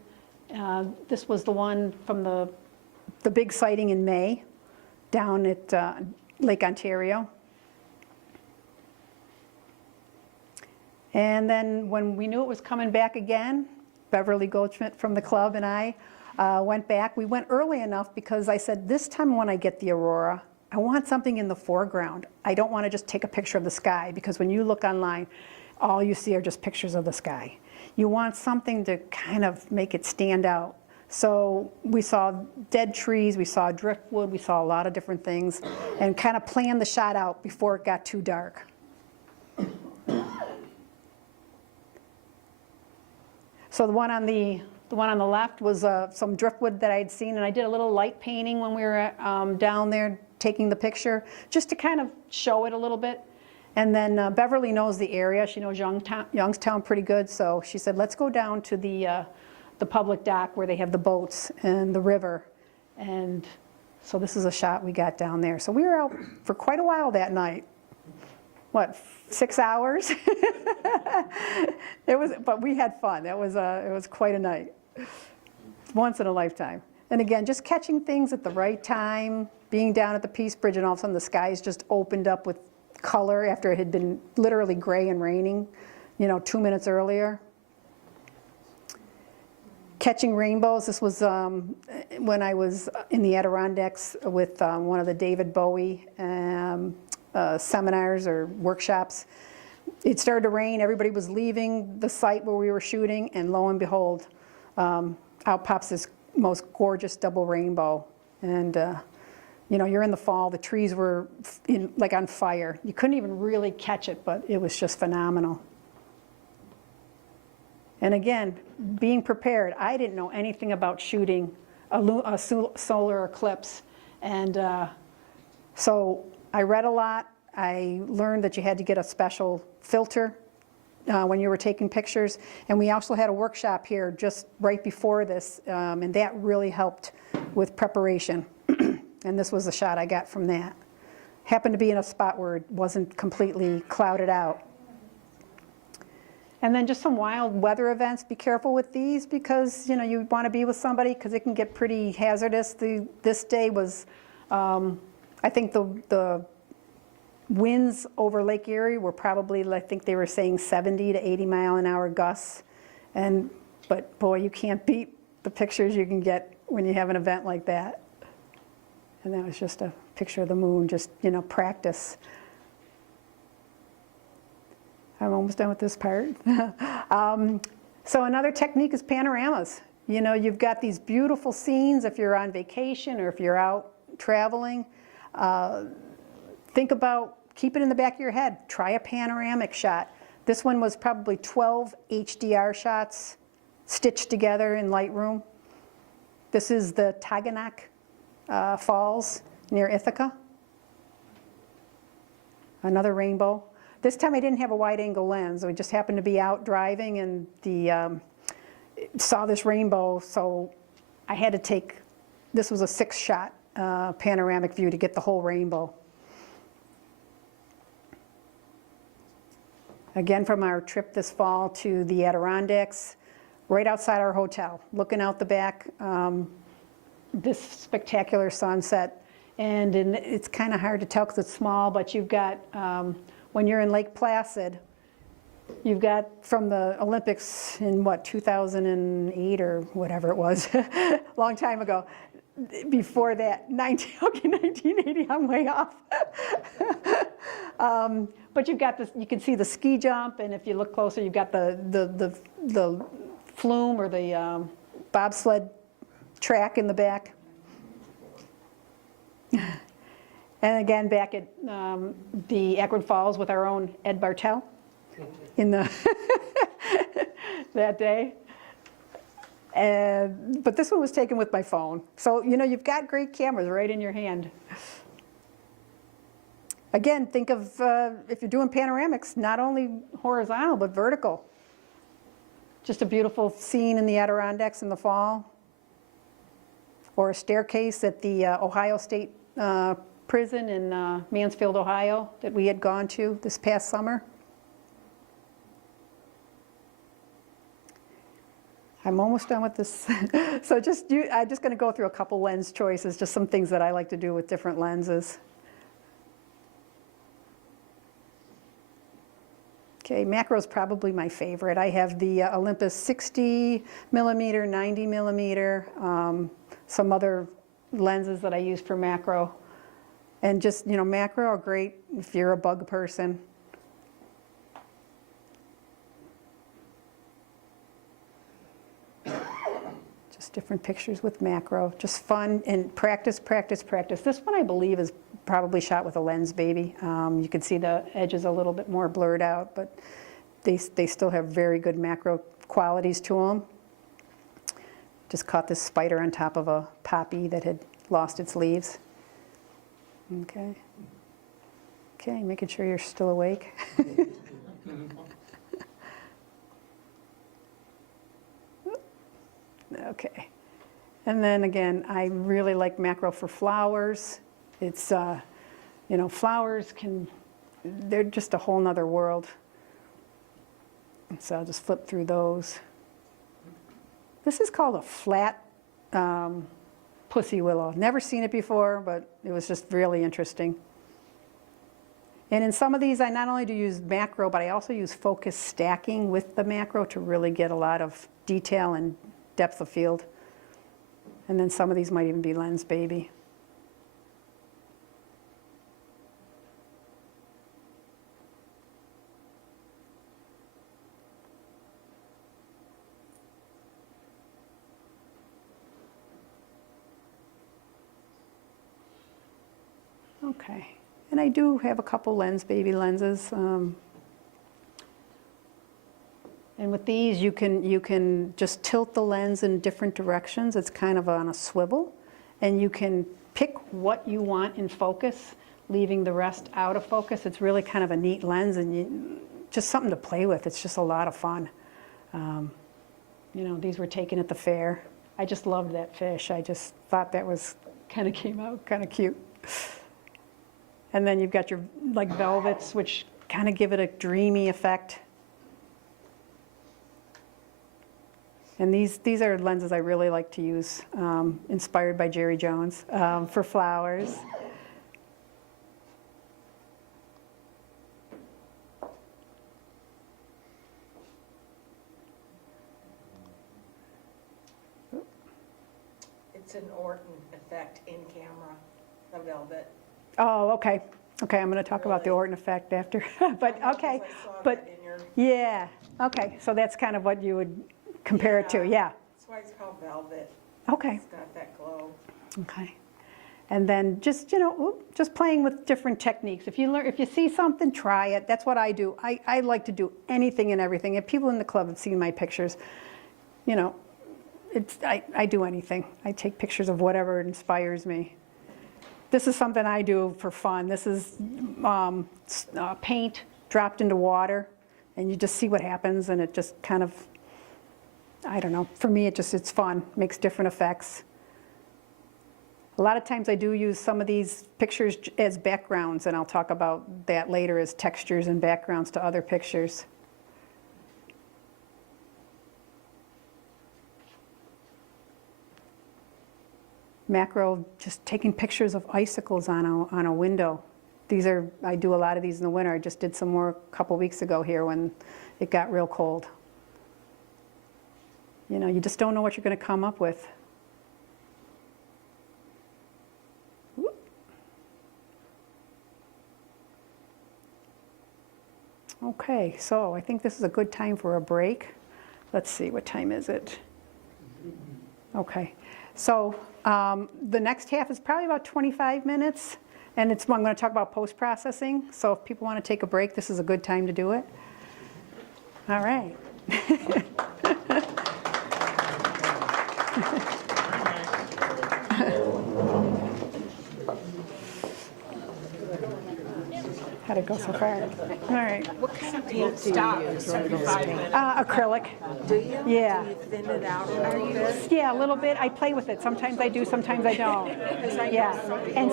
This was the one from the big sighting in May down at Lake Ontario. And then when we knew it was coming back again, Beverly Goldschmidt from the club and I went back. We went early enough because I said, this time when I get the aurora, I want something in the foreground. I don't want to just take a picture of the sky, because when you look online, all you see are just pictures of the sky. You want something to kind of make it stand out. So we saw dead trees, we saw driftwood, we saw a lot of different things, and kind of planned the shot out before it got too dark. So the one on the left was some driftwood that I'd seen, and I did a little light painting when we were down there taking the picture, just to kind of show it a little bit. And then Beverly knows the area. She knows Youngstown pretty good, so she said, let's go down to the public dock where they have the boats and the river. And so this is a shot we got down there. So we were out for quite a while that night. What, 6 hours? But we had fun. It was quite a night. Once in a lifetime. And again, just catching things at the right time, being down at the Peace Bridge, and all of a sudden the skies just opened up with color after it had been literally gray and raining, 2 minutes earlier. Catching rainbows. This was when I was in the Adirondacks with one of the David Bowie seminars or workshops. It started to rain, everybody was leaving the site where we were shooting, and lo and behold, out pops this most gorgeous double rainbow. And you're in the fall, the trees were like on fire. You couldn't even really catch it, but it was just phenomenal. And again, being prepared. I didn't know anything about shooting a solar eclipse. And so I read a lot. I learned that you had to get a special filter when you were taking pictures. And we also had a workshop here just right before this, and that really helped with preparation. And this was the shot I got from that. Happened to be in a spot where it wasn't completely clouded out. And then just some wild weather events. Be careful with these, because you want to be with somebody, because it can get pretty hazardous. This day was, I think the winds over Lake Erie were probably, I think they were saying 70 to 80 mile an hour gusts. But boy, you can't beat the pictures you can get when you have an event like that. And that was just a picture of the moon, just practice. I'm almost done with this part. So another technique is panoramas. You've got these beautiful scenes if you're on vacation or if you're out traveling. Think about, keep it in the back of your head. Try a panoramic shot. This one was probably 12 HDR shots stitched together in Lightroom. This is the Taganak Falls near Ithaca. Another rainbow. This time I didn't have a wide-angle lens. I just happened to be out driving and saw this rainbow, so I had to take, this was a 6-shot panoramic view to get the whole rainbow. Again, from our trip this fall to the Adirondacks, right outside our hotel, looking out the back, this spectacular sunset. And it's kind of hard to tell because it's small, but you've got, when you're in Lake Placid, you've got from the Olympics in 2008 or whatever it was, long time ago. Before that, 1980, I'm way off. But you've got this, you can see the ski jump, and if you look closer, you've got the flume or the bobsled track in the back. And again, back at the Akron Falls with our own Ed Bartell in the that day. But this one was taken with my phone. So, you've got great cameras right in your hand. Again, think of, if you're doing panoramics, not only horizontal, but vertical. Just a beautiful scene in the Adirondacks in the fall. Or a staircase at the Ohio State Prison in Mansfield, Ohio, that we had gone to this past summer. I'm almost done with this. So I'm just going to go through a couple lens choices, just some things that I like to do with different lenses. Okay, macro is probably my favorite. I have the Olympus 60 millimeter, 90 millimeter, some other lenses that I use for macro. And just, you know, macro are great if you're a bug person. Just different pictures with macro, just fun and practice, practice, practice. This one I believe is probably shot with a lens baby. You can see the edges a little bit more blurred out, but they still have very good macro qualities to them. Just caught this spider on top of a poppy that had lost its leaves. Okay. Okay, making sure you're still awake. Okay. And then again, I really like macro for flowers. It's, you know, flowers they're just a whole nother world. So I'll just flip through those. This is called a flat pussy willow. Never seen it before, but it was just really interesting. And in some of these, I not only do use macro, but I also use focus stacking with the macro to really get a lot of detail and depth of field. And then some of these might even be lens baby. Okay, and I do have a couple lens baby lenses. And with these, you can just tilt the lens in different directions. It's kind of on a swivel. And you can pick what you want in focus, leaving the rest out of focus. It's really kind of a neat lens and just something to play with. It's just a lot of fun. You know, these were taken at the fair. I just loved that fish. I just thought that was kind of came out kind of cute. And then you've got your like velvets, which kind of give it a dreamy effect. And these are lenses I really like to use, inspired by Jerry Jones, for flowers. It's an Orton effect in camera, the velvet. Oh, okay. Okay, I'm going to talk about the Orton effect after. But okay, but yeah, okay. So that's kind of what you would compare it to, yeah. That's why it's called velvet. Okay. It's got that glow. Okay. And then just, you know, just playing with different techniques. If you see something, try it. That's what I do. I like to do anything and everything. If people in the club have seen my pictures, you know, I do anything. I take pictures of whatever inspires me. This is something I do for fun. This is paint dropped into water, and you just see what happens, and it just kind of, I don't know. For me, it's fun. Makes different effects. A lot of times I do use some of these pictures as backgrounds, and I'll talk about that later as textures and backgrounds to other pictures. Macro, just taking pictures of icicles on a window. I do a lot of these in the winter. I just did some more a couple weeks ago here when it got real cold. You know, you just don't know what you're going to come up with. Okay, so I think this is a good time for a break. Let's see, what time is it? Okay, so the next half is probably about 25 minutes, and I'm going to talk about post-processing. So if people want to take a break, this is a good time to do it. All right. How'd it go so far? All right. What kind of paint do you use? Acrylic. Do you? Yeah. Do you thin it out a little bit? Yeah, a little bit. I play with it. Sometimes I do, sometimes I don't. Yeah, and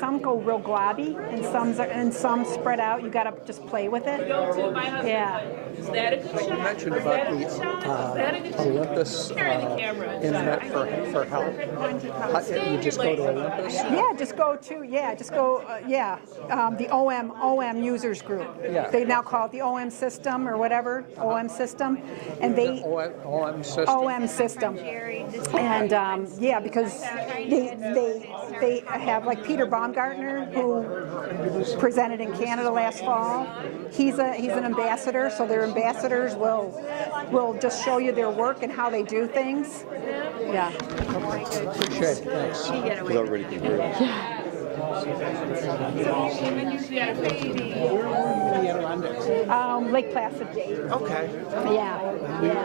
some go real globby, and some spread out. You gotta just play with it. Yeah. Is that a good shot? You mentioned about the Olympus internet for help. You just go to Olympus? Yeah, just go, the OM OM users group. Yeah. They now call it the OM system or whatever, OM system, and they OM system. OM system. And yeah, because they have like Peter Baumgartner, who presented in Canada last fall. He's an ambassador, so their ambassadors will just show you their work and how they do things. Yeah. Appreciate it, thanks. Because everybody can hear it. Lake Placid. Okay. Yeah.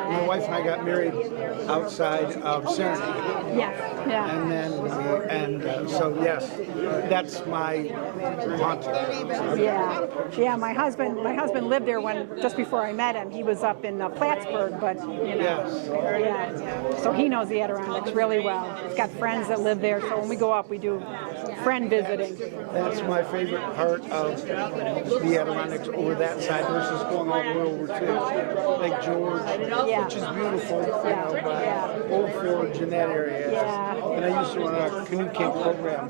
My wife and I got married outside of Serenity. Yeah. Yeah. And then, so yes, that's my haunting. Yeah, yeah. My husband lived there just before I met him. He was up in Plattsburgh, but you know, yeah. So he knows the Adirondacks really well. He's got friends that live there. So when we go up, we do friend visiting. That's my favorite part of the Adirondacks over that side versus going all the way over to Lake George, Yeah. which is beautiful, Yeah. by Yeah. Old Forge and that area. Yeah. And I used to run a canoe camp program.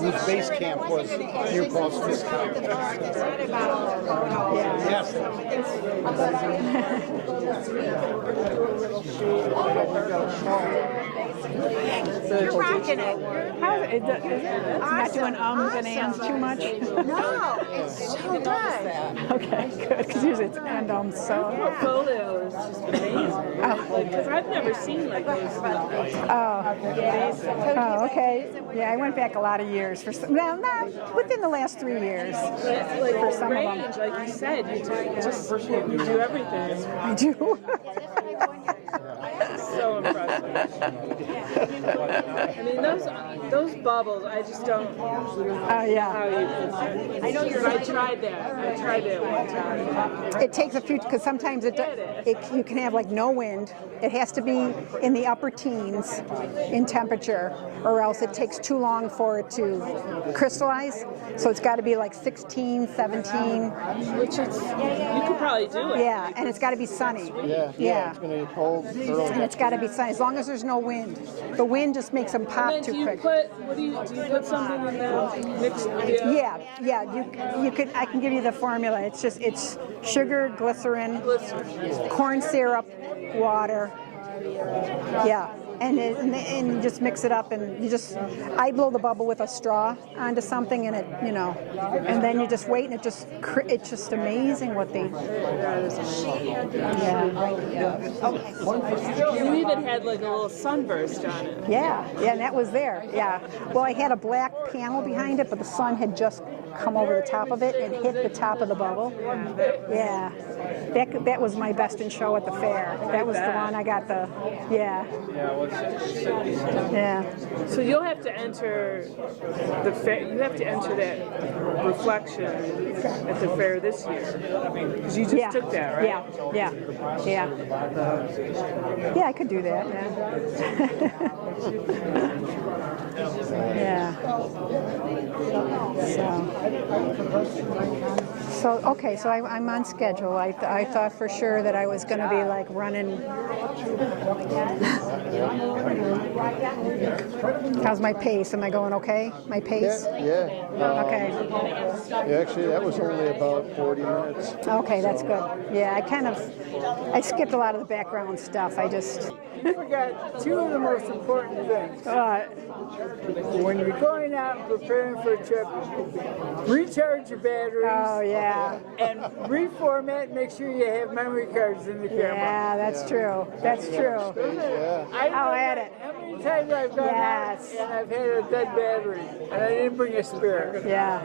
Whose base camp was near Paul's Fish Camp. Yes. You're rocking it. How is it not doing ums and ands too much? No, it's so good. Okay, good. Because usually it's and so. Portfolio is just amazing. Because I've never seen like those. Oh, okay. Yeah, I went back a lot of years for not within the last 3 years. Like For some of them. range, like you said, you do everything. I do. So impressive. I mean, those bubbles, I just don't. Oh yeah. I know you're. I tried that one time. It takes a few because sometimes you can have like no wind. It has to be in the upper teens in temperature, or else it takes too long for it to crystallize. So it's got to be like 16, 17. Which is, you could probably do it. Yeah, and it's got to be sunny. Yeah. It's going to be cold early. And it's got to be sunny as long as there's no wind. The wind just makes them pop And then too quick. do you put something in the mixed? Yeah. You could. I can give you the formula. It's sugar, glycerin, corn syrup, water. Yeah. And you just mix it up, and I blow the bubble with a straw onto something, and and then you just wait, and it's just amazing what they. You even had like a little sunburst on it. Yeah, and that was there. Yeah. Well, I had a black panel behind it, but the sun had just come over the top of it and hit the top of the bubble. Yeah. That was my best in show at the fair. That was the one I got the. Yeah. Yeah. So you'll have to enter the fair. You have to enter that reflection at the fair this year because you just took that, right? Yeah. Yeah, I could do that. Yeah. So okay, so I'm on schedule. I thought for sure that I was going to be like running. How's my pace? Am I going okay? My pace? Yeah. Okay. Actually, that was only about 40 minutes. Okay, that's good. Yeah, I skipped a lot of the background stuff. You forgot two of the most important things. When you're going out and preparing for a trip, recharge your batteries. Oh, yeah. And reformat, make sure you have memory cards in the camera. Yeah, that's true. That's true. I'll add it. How many times I've gone out and I've had a dead battery, and I didn't bring a spare. Yeah.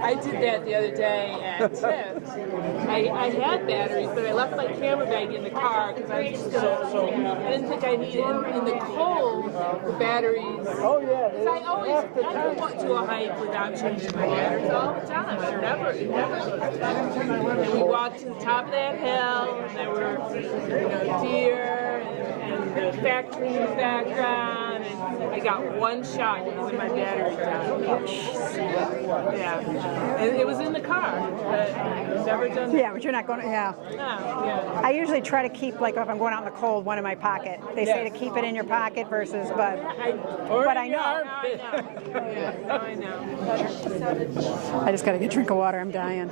I did that the other day at Tips. I had batteries, but I left my camera bag in the car because I didn't think I needed it. In the cold, the batteries. Oh yeah. I always went to a hike without changing my batteries all the time. I never. And we walked to the top of that hill, and there were deer and the factory in the background. done, and I got one shot when my battery died. Yeah, and it was in the car, but I've never done. Yeah, but you're not going to, yeah. No, yeah. I usually try to keep, like, if I'm going out in the cold, one in my pocket. They say to keep it in your pocket versus, but I know. I know. I just got to get a drink of water. I'm dying.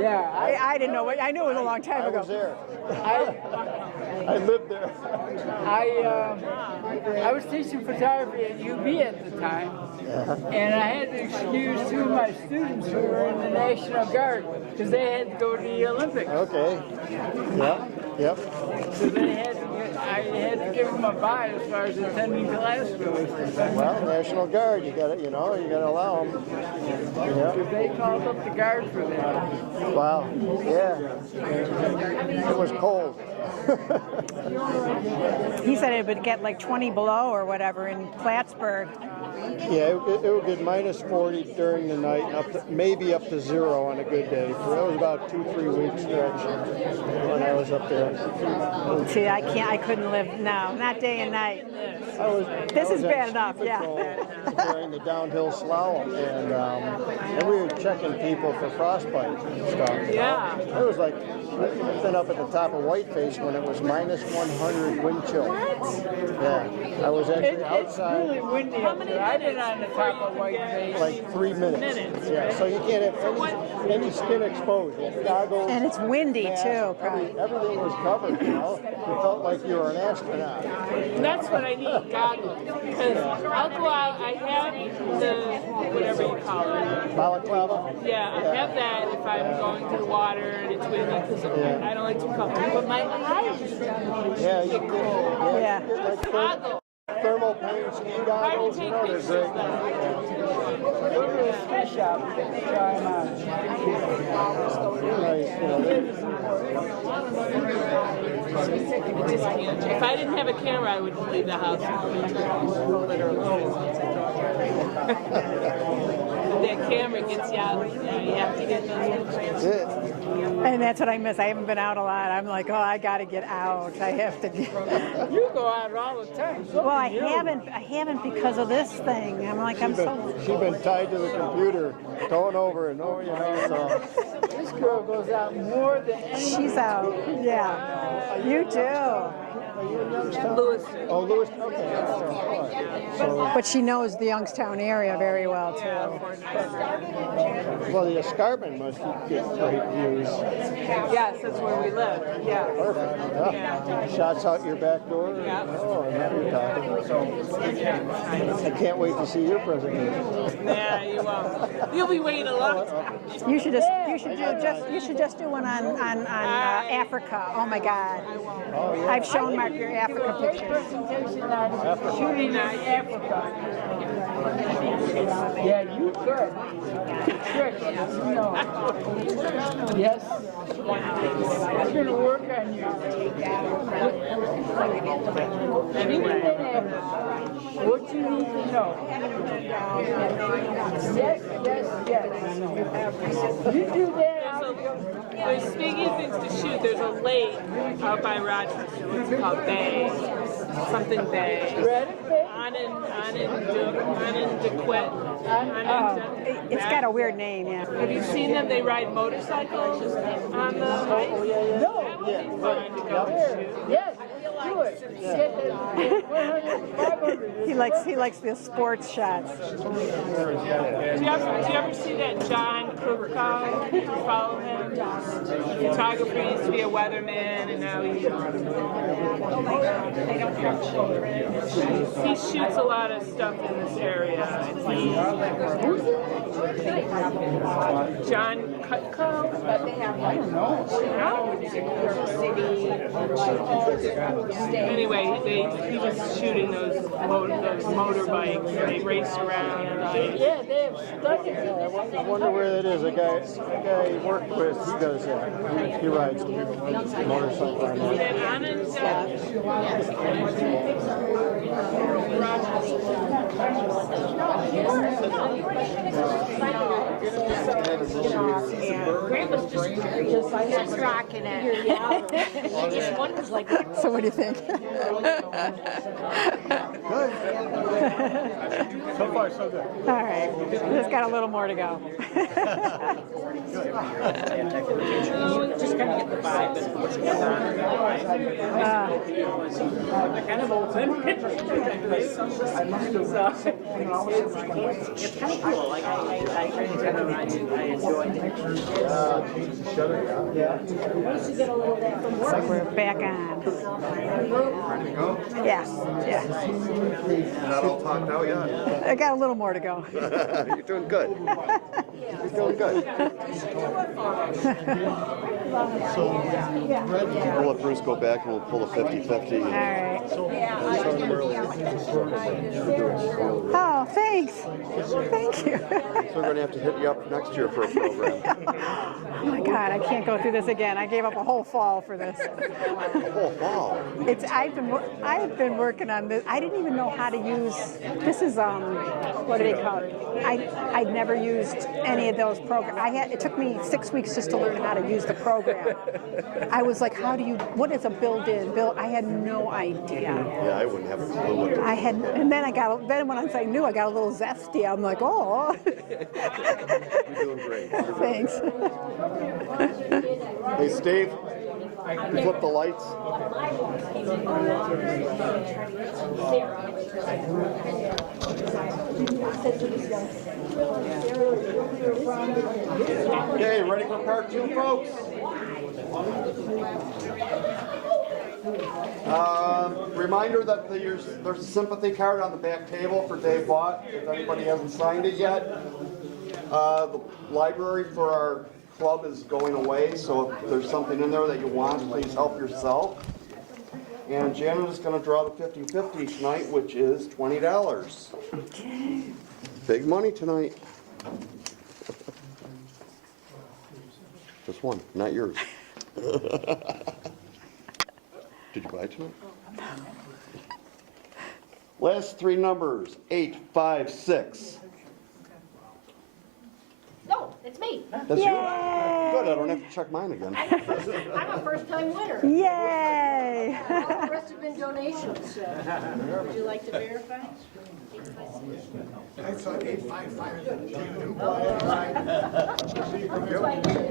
Yeah, I didn't know. I knew it was a long time ago. I was there. I lived there. I was teaching photography at UB at the time, and I had to excuse two of my students who were in the National Guard because they had to go to the Olympics. Okay. Yep. So I had to give them a bye as far as attending class goes. Well, National Guard, you gotta allow them. Yeah. They called up the guard for that. Wow. Yeah. It was cold. He said it would get like 20 below or whatever in Plattsburgh. Yeah, it would get minus 40 during the night, and maybe up to 0 on a good day. So that was about 2-3 weeks stretch when I was up there. See, I couldn't live, no, not day and night. This is bad enough, yeah. During the downhill slalom, and we were checking people for frostbite and stuff. Yeah. It was like, I've been up at the top of Whiteface when it was minus 100 wind chill. Yeah, I was actually outside. It's really windy up there. I've been on the top of Whiteface. Like 3 minutes. Yeah, so you can't have any skin exposed. Goggles. And it's windy too, probably. Everything was covered, you know. You felt like you were an astronaut. And that's what I need, goggles. Because I'll go out, I have the, whatever you call it. Balaclava? Yeah, I have that if I'm going to the water and it's windy because I don't like to come. But my eyes get cold. Yeah. Goggles. Thermal paint, ski goggles, you know, they're great. Go to a ski shop and try them out. Nice, you know, If I didn't have a camera, I wouldn't leave the house. Literally. That camera gets you out. You have to get those pictures. And that's what I miss. I haven't been out a lot. I'm like, oh, I got to get out. I have to get. You go out all the time. Well, I haven't because of this thing. I'm like, I'm so. She's been tied to the computer, going over and over, you know, so. This girl goes out more than any. She's out. Yeah. You do. Lewis. Oh, Lewis, okay. So, But she knows the Youngstown area very well too. well, the escarpment must get great views. Yes, that's where we live. Yeah. Perfect. Yeah. Shots out your back door. Yeah. Oh, now you're talking. I can't wait to see your presentation. Nah, you won't. You'll be waiting a long time. You should just do one on Africa. Oh my God. I've shown Mark your Africa pictures. Presentation on shooting in Africa. Yeah, you could. Trick, no. Yes. I'm going to work on you. Anyway. What you need to know. Yes. You do that. Speaking of things to shoot, there's a lake out by Rochester. It's called Bay. Something Bay. Onondaquet. It's got a weird name, yeah. Have you seen them? They ride motorcycles on the ice? No. That would be fun to go shoot. Yes. Do it. Get the 100, 500. He likes the sports shots. Do you ever see that John Krupko? You follow him? The photographer used to be a weatherman, and now he shoots a lot of stuff in this area. John Krupko? I don't know. Anyway, he was shooting those motorbikes. They raced around. Yeah, they have studied it. I wonder where that is. A guy he worked with, he does that. He rides a motorcycle on that. Grandpa's just rocking it. Just wonders like, So what do you think? Good. So far, so good. All right, just got a little more to go. Just kind of get the vibe and what's going on. Kind of old time. It's kind of cool. Like I enjoy it. Looks like we're back on. Yeah, yeah. Not all talked out yet. I got a little more to go. You're doing good. You're doing good. We'll let Bruce go back and we'll pull the 50-50. All right. Oh, thanks. Thank you. So we're going to have to hit you up next year for a program. Oh my God, I can't go through this again. I gave up a whole fall for this. Oh, wow. I've been working on this. I didn't even know how to use. This is what do they call it? I'd never used any of those programs. It took me 6 weeks just to learn how to use the program. I was like, what is a built-in bill? I had no idea. Yeah, I wouldn't have a clue what And then then once I knew, I got a little zesty. I'm like, oh. You're doing great. Thanks. Hey, Steve, you flip the lights. Okay, ready for part 2, folks? Reminder that there's a sympathy card on the back table for Dave Watt, if anybody hasn't signed it yet. The library for our club is going away, so if there's something in there that you want, please help yourself. And Janet is going to draw the 50-50 tonight, which is $20. Okay. Big money tonight. Just one, not yours. Did you buy tonight? Last 3 numbers, 8, 5, 6. No, it's me. That's you? Good, I don't have to check mine again. I'm a first-time winner. Yay! All the rest have been donations. Would you like to verify? I saw 855.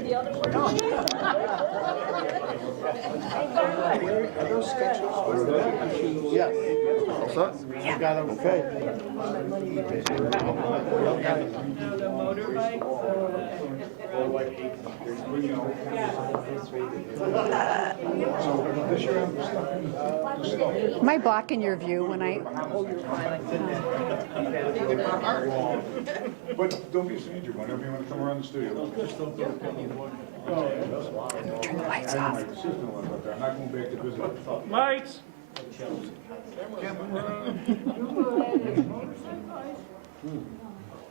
The other one? Are those sketches? Yes. All set? You got them, okay. The motorbike. Am I blocking your view when I? But don't be a stranger, whenever you want to come around the studio. Turn the lights off. I'm not going back to visit. Lights.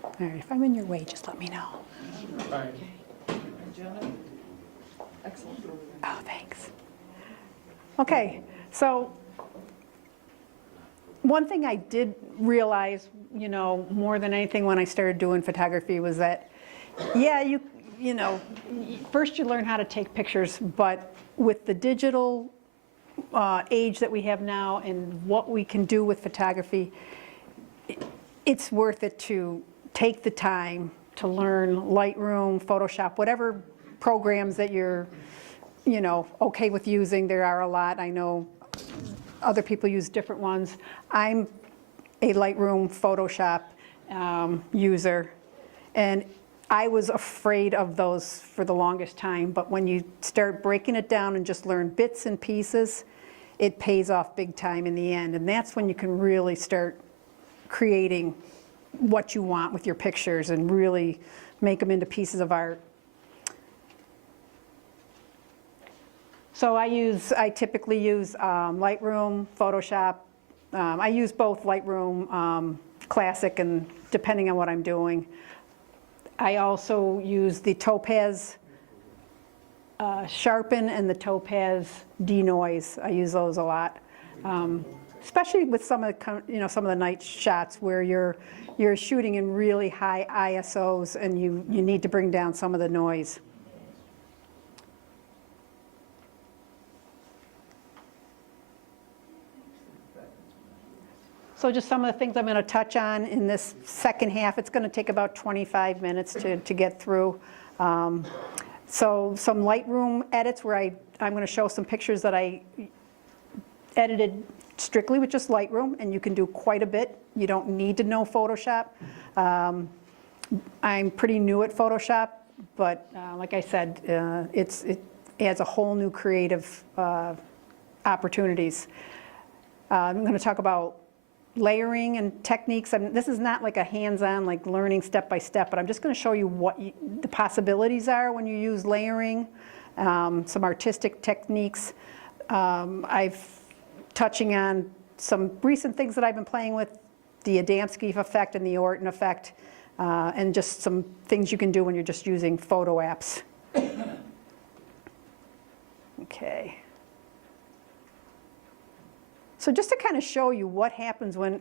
All right, if I'm in your way, just let me know. Oh, thanks. Okay, so one thing I did realize, more than anything when I started doing photography was that, first you learn how to take pictures, but with the digital age that we have now and what we can do with photography, it's worth it to take the time to learn Lightroom, Photoshop, whatever programs that you're, okay with using. There are a lot. I know other people use different ones. I'm a Lightroom, Photoshop user, and I was afraid of those for the longest time, but when you start breaking it down and just learn bits and pieces, it pays off big time in the end, and that's when you can really start creating what you want with your pictures and really make them into pieces of art. So I typically use Lightroom, Photoshop. I use both Lightroom Classic and depending on what I'm doing. I also use the Topaz Sharpen and the Topaz Denoise. I use those a lot. especially with some of the, some of the night shots where you're shooting in really high ISOs and you need to bring down some of the noise. So just some of the things I'm going to touch on in this second half. It's going to take about 25 minutes to get through. So some Lightroom edits where I'm going to show some pictures that I edited strictly with just Lightroom, and you can do quite a bit. You don't need to know Photoshop. I'm pretty new at Photoshop, but like I said, it adds a whole new creative opportunities. I'm going to talk about layering and techniques. This is not like a hands-on, like learning step by step, but I'm just going to show you what the possibilities are when you use layering, some artistic techniques. I've touching on some recent things that I've been playing with, the Adamski effect and the Orton effect, and just some things you can do when you're just using photo apps. Okay. So just to kind of show you what happens when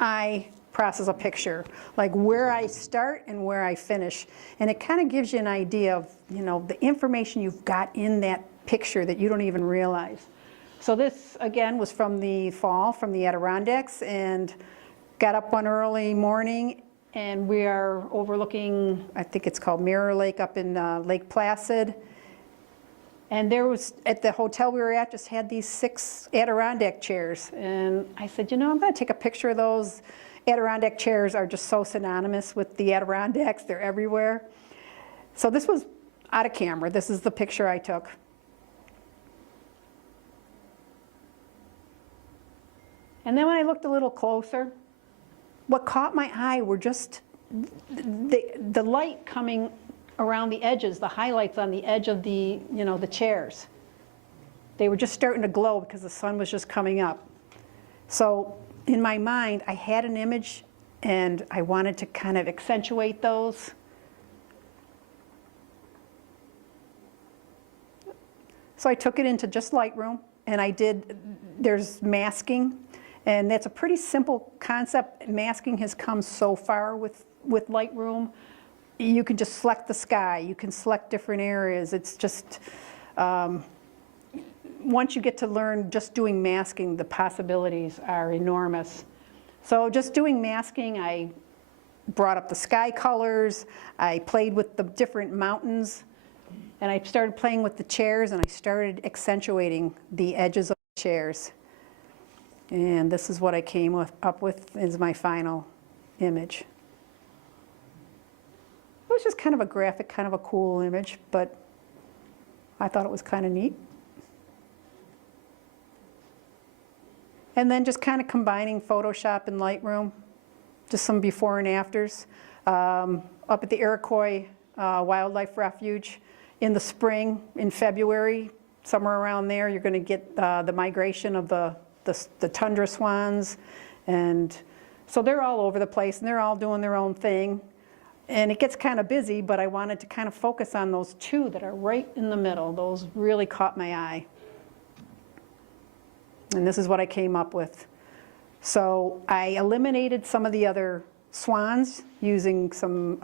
I process a picture, like where I start and where I finish. And it kind of gives you an idea of, the information you've got in that picture that you don't even realize. So this, again, was from the fall, from the Adirondacks, and got up one early morning, and we are overlooking, I think it's called Mirror Lake up in Lake Placid. And there was, at the hotel we were at, just had these 6 Adirondack chairs. And I said, I'm going to take a picture of those. Adirondack chairs are just so synonymous with the Adirondacks. They're everywhere. So this was out of camera. This is the picture I took. And then when I looked a little closer, what caught my eye were just the light coming around the edges, the highlights on the edge of the, the chairs. They were just starting to glow because the sun was just coming up. So in my mind, I had an image and I wanted to kind of accentuate those. So I took it into just Lightroom and there's masking, and that's a pretty simple concept. Masking has come so far with Lightroom. You can just select the sky, you can select different areas. It's just, once you get to learn just doing masking, the possibilities are enormous. So just doing masking, I brought up the sky colors, I played with the different mountains, and I started playing with the chairs, and I started accentuating the edges of the chairs. And this is what I came up with as my final image. It was just kind of a graphic, kind of a cool image, but I thought it was kind of neat. And then just kind of combining Photoshop and Lightroom, just some before and afters. Up at the Iroquois Wildlife Refuge in the spring, in February, somewhere around there, you're going to get the migration of the tundra swans. And so they're all over the place, and they're all doing their own thing. And it gets kind of busy, but I wanted to kind of focus on those 2 that are right in the middle. Those really caught my eye. And this is what I came up with. So I eliminated some of the other swans using some,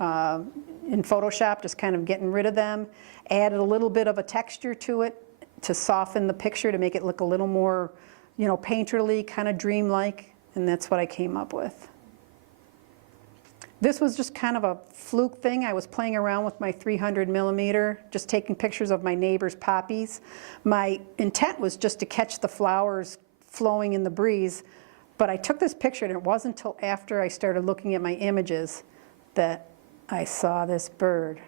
in Photoshop, just kind of getting rid of them. Added a little bit of a texture to it to soften the picture, to make it look a little more, painterly, kind of dreamlike. And that's what I came up with. This was just kind of a fluke thing. I was playing around with my 300 millimeter, just taking pictures of my neighbor's poppies. My intent was just to catch the flowers flowing in the breeze, but I took this picture, and it wasn't until after I started looking at my images that I saw this bird.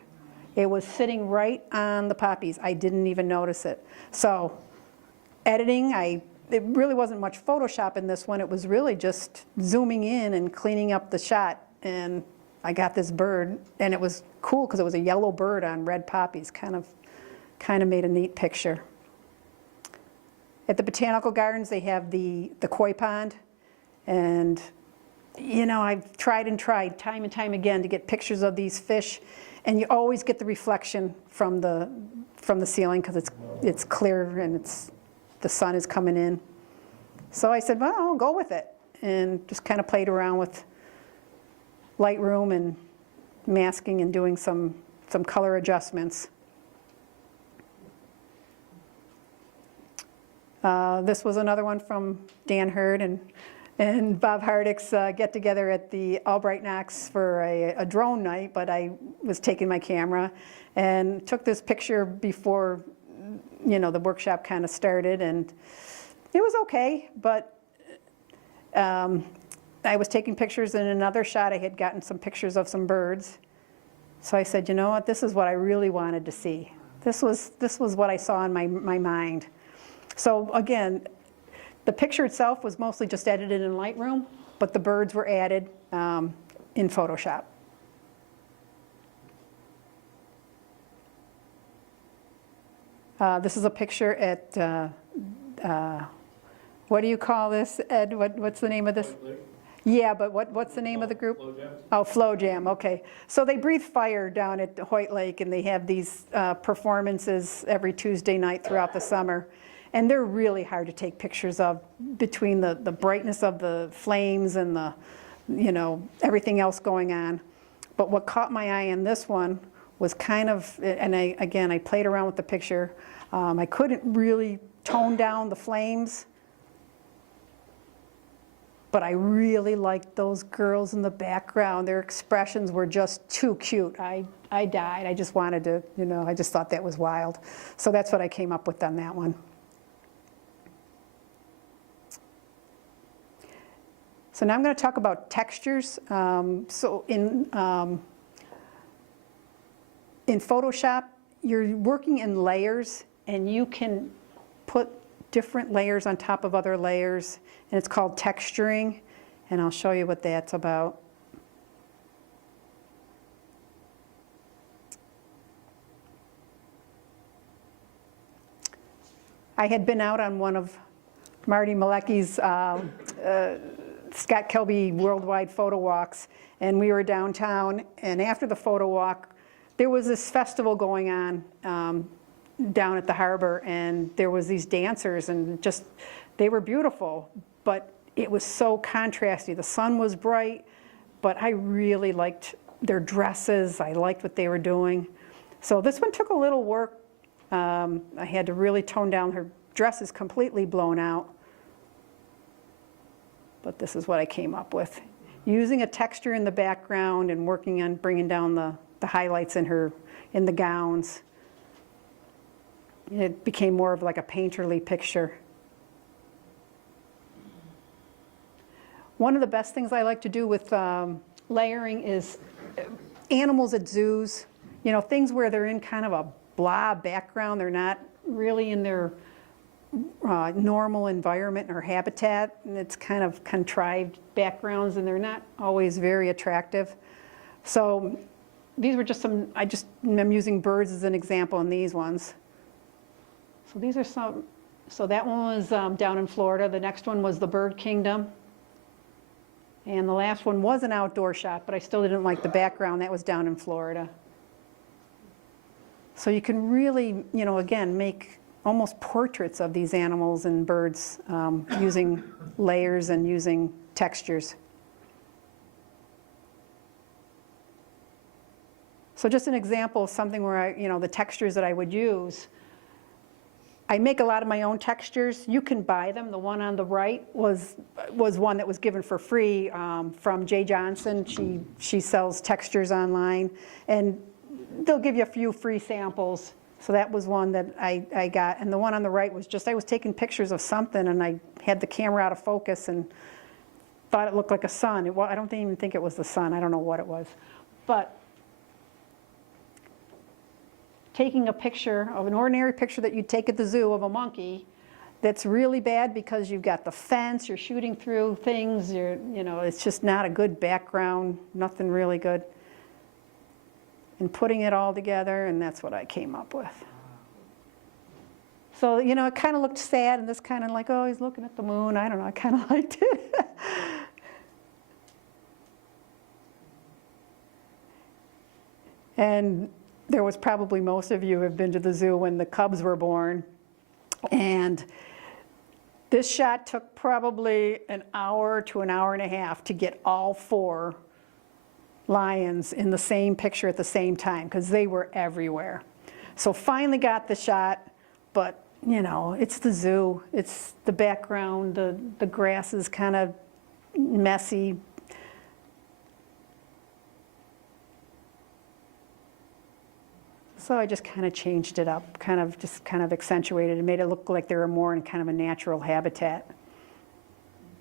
It was sitting right on the poppies. I didn't even notice it. So editing, it really wasn't much Photoshop in this one. It was really just zooming in and cleaning up the shot. And I got this bird, and it was cool because it was a yellow bird on red poppies. Kind of made a neat picture. At the Botanical Gardens, they have the koi pond, and I've tried and tried time and time again to get pictures of these fish, and you always get the reflection from the ceiling because it's clear and the sun is coming in. So I said, well, I'll go with it, and just kind of played around with Lightroom and masking and doing some color adjustments. This was another one from Dan Hurd and Bob Hardick's get together at the Albright Knox for a drone night, but I was taking my camera and took this picture before, the workshop kind of started, and it was okay, but I was taking pictures. In another shot I had gotten some pictures of some birds. So I said, you know what, this is what I really wanted to see. This was what I saw in my mind. So again, the picture itself was mostly just edited in Lightroom, but the birds were added in Photoshop. This is a picture at, what do you call this, Ed? What's the name of this? Yeah, but what's the name of the group? Flow Jam. Oh, Flow Jam, okay. So they breathe fire down at Hoyt Lake, and they have these performances every Tuesday night throughout the summer. And they're really hard to take pictures of, between the brightness of the flames and the, everything else going on. But what caught my eye in this one was kind of, and I played around with the picture. I couldn't really tone down the flames, but I really liked those girls in the background. Their expressions were just too cute. I died. I just wanted to, I just thought that was wild. So that's what I came up with on that one. So now I'm going to talk about textures. So in Photoshop, you're working in layers, and you can put different layers on top of other layers, and it's called texturing, and I'll show you what that's about. I had been out on one of Marty Malecki's Scott Kelby Worldwide Photo Walks, and we were downtown, and after the photo walk, there was this festival going on down at the harbor, and there was these dancers, and just, they were beautiful, but it was so contrasty. The sun was bright, but I really liked their dresses. I liked what they were doing. So this one took a little work. I had to really tone down. Her dress is completely blown out. But this is what I came up with. Using a texture in the background and working on bringing down the highlights in the gowns. It became more of like a painterly picture. One of the best things I like to do with layering is animals at zoos. Things where they're in kind of a blah background. They're not really in their normal environment or habitat, and it's kind of contrived backgrounds, and they're not always very attractive. So these were just some, I'm using birds as an example in these ones. So these are some, so that one was down in Florida. The next one was the Bird Kingdom. And the last one was an outdoor shot, but I still didn't like the background. That was down in Florida. So you can really, again, make almost portraits of these animals and birds using layers and using textures. So just an example of something where the textures that I would use. I make a lot of my own textures. You can buy them. The one on the right was one that was given for free from Jay Johnson. She sells textures online, and they'll give you a few free samples. So that was one that I got. And the one on the right was just, I was taking pictures of something, and I had the camera out of focus and thought it looked like a sun. I don't even think it was the sun. I don't know what it was. But taking a picture of an ordinary picture that you'd take at the zoo of a monkey that's really bad because you've got the fence, you're shooting through things, it's just not a good background, nothing really good. And putting it all together, and that's what I came up with. So, it kind of looked sad, and this kind of like, oh, he's looking at the moon. I don't know, I kind of liked it. And there was probably most of you have been to the zoo when the cubs were born. And This shot took probably an hour to an hour and a half to get all 4 lions in the same picture at the same time, because they were everywhere. So finally got the shot, but you know, it's the zoo. It's the background, the grass is kind of messy. So I just kind of changed it up, kind of accentuated and made it look like they were more in kind of a natural habitat.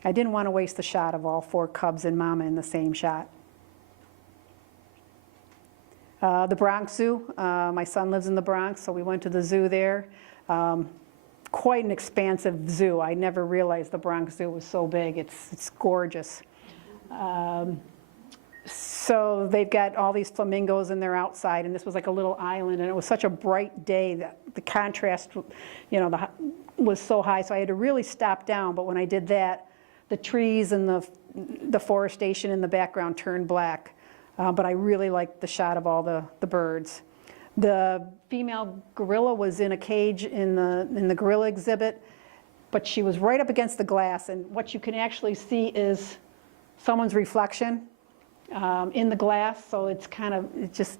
I didn't want to waste the shot of all 4 cubs and mama in the same shot. The Bronx Zoo, my son lives in the Bronx, so we went to the zoo there. Quite an expansive zoo. I never realized the Bronx Zoo was so big. It's gorgeous. So they've got all these flamingos and they're outside, and this was like a little island, and it was such a bright day that the contrast, you know, was so high, so I had to really stop down. But when I did that, the trees and the forestation in the background turned black. But I really liked the shot of all the birds. The female gorilla was in a cage in the gorilla exhibit, but she was right up against the glass, and what you can actually see is someone's reflection in the glass, so it just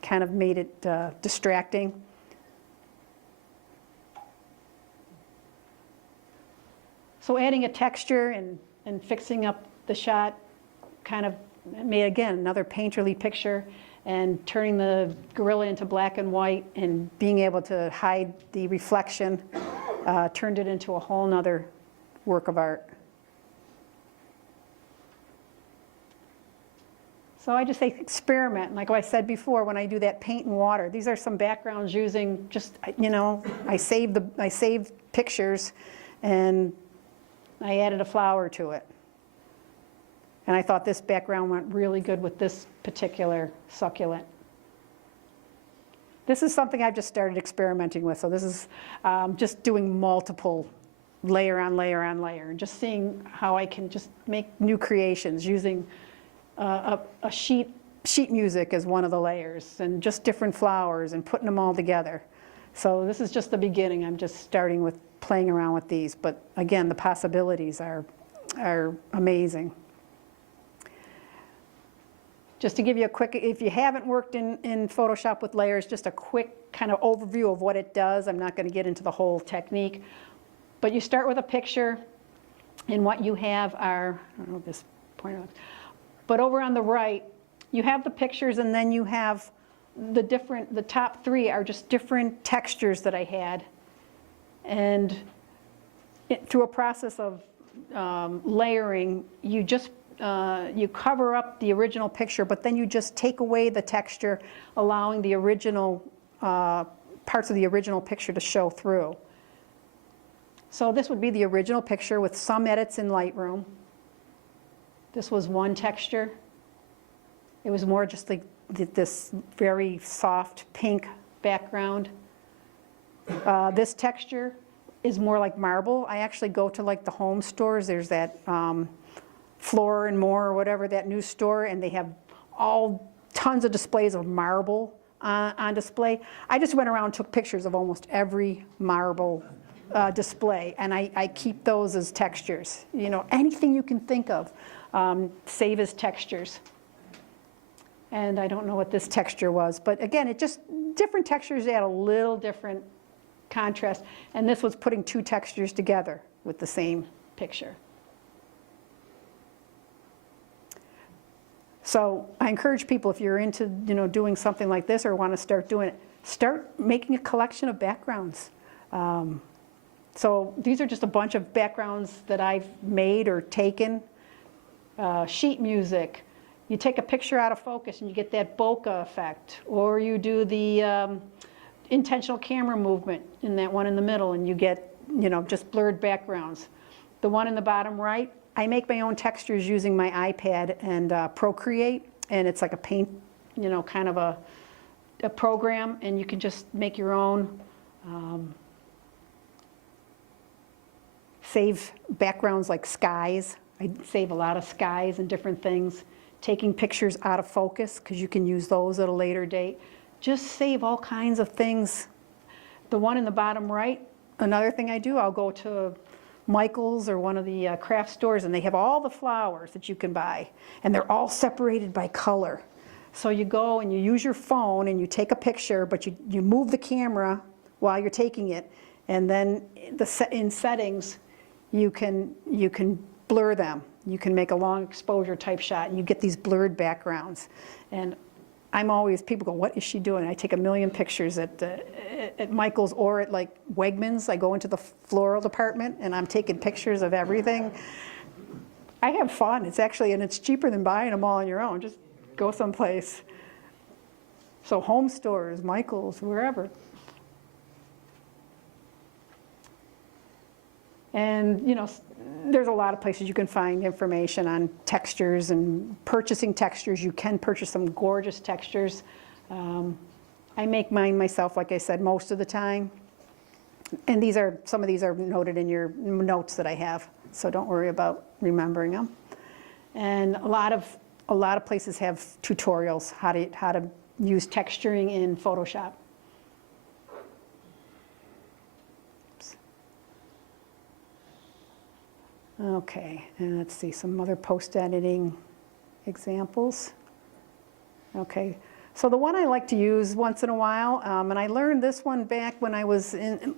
kind of made it distracting. So adding a texture and fixing up the shot kind of made, again, another painterly picture, and turning the gorilla into black and white and being able to hide the reflection turned it into a whole nother work of art. So I just say experiment. Like I said before, when I do that paint and water, these are some backgrounds using just, you know, I saved pictures and I added a flower to it. And I thought this background went really good with this particular succulent. This is something I've just started experimenting with. So this is just doing multiple layer on layer on layer, and just seeing how I can just make new creations using a sheet music as one of the layers, and just different flowers and putting them all together. So this is just the beginning. I'm just starting with playing around with these. But again, the possibilities are amazing. Just to give you a quick, if you haven't worked in Photoshop with layers, just a quick kind of overview of what it does. I'm not going to get into the whole technique. But you start with a picture, and what you have are, I don't know if this pointer looks, but over on the right, you have the pictures, and then you have the top 3 are just different textures that I had. And through a process of layering, you just you cover up the original picture, but then you just take away the texture, allowing the original parts of the original picture to show through. So this would be the original picture with some edits in Lightroom. This was one texture. It was more just like this very soft pink background. This texture is more like marble. I actually go to like the home stores. There's that Floor and More or whatever, that new store, and they have tons of displays of marble on display. I just went around and took pictures of almost every marble display, and I keep those as textures. You know, anything you can think of, save as textures. And I don't know what this texture was, but again, it just, different textures add a little different contrast, and this was putting 2 textures together with the same picture. So I encourage people, if you're into, you know, doing something like this or want to start doing it, start making a collection of backgrounds. So these are just a bunch of backgrounds that I've made or taken. Sheet music. You take a picture out of focus and you get that bokeh effect, or you do the intentional camera movement in that one in the middle, and you get, you know, just blurred backgrounds. The one in the bottom right, I make my own textures using my iPad and Procreate, and it's like a paint, you know, kind of a program, and you can just make your own. Save backgrounds like skies. I save a lot of skies and different things. Taking pictures out of focus, because you can use those at a later date. Just save all kinds of things. The one in the bottom right, another thing I do, I'll go to Michael's or one of the craft stores, and they have all the flowers that you can buy, and they're all separated by color. So you go and you use your phone and you take a picture, but you move the camera while you're taking it, and then in settings, you can blur them. You can make a long exposure type shot, and you get these blurred backgrounds. And I'm always, people go, what is she doing? I take a million pictures at Michael's or at like Wegmans. I go into the floral department and I'm taking pictures of everything. I have fun. It's actually, and it's cheaper than buying them all on your own. Just go someplace. So home stores, Michael's, wherever. And you know, there's a lot of places you can find information on textures and purchasing textures. You can purchase some gorgeous textures. I make mine myself, like I said, most of the time. And some of these are noted in your notes that I have, so don't worry about remembering them. And a lot of places have tutorials how to use texturing in Photoshop. Okay, and let's see some other post-editing examples. Okay, so the one I like to use once in a while, and I learned this one back when I was in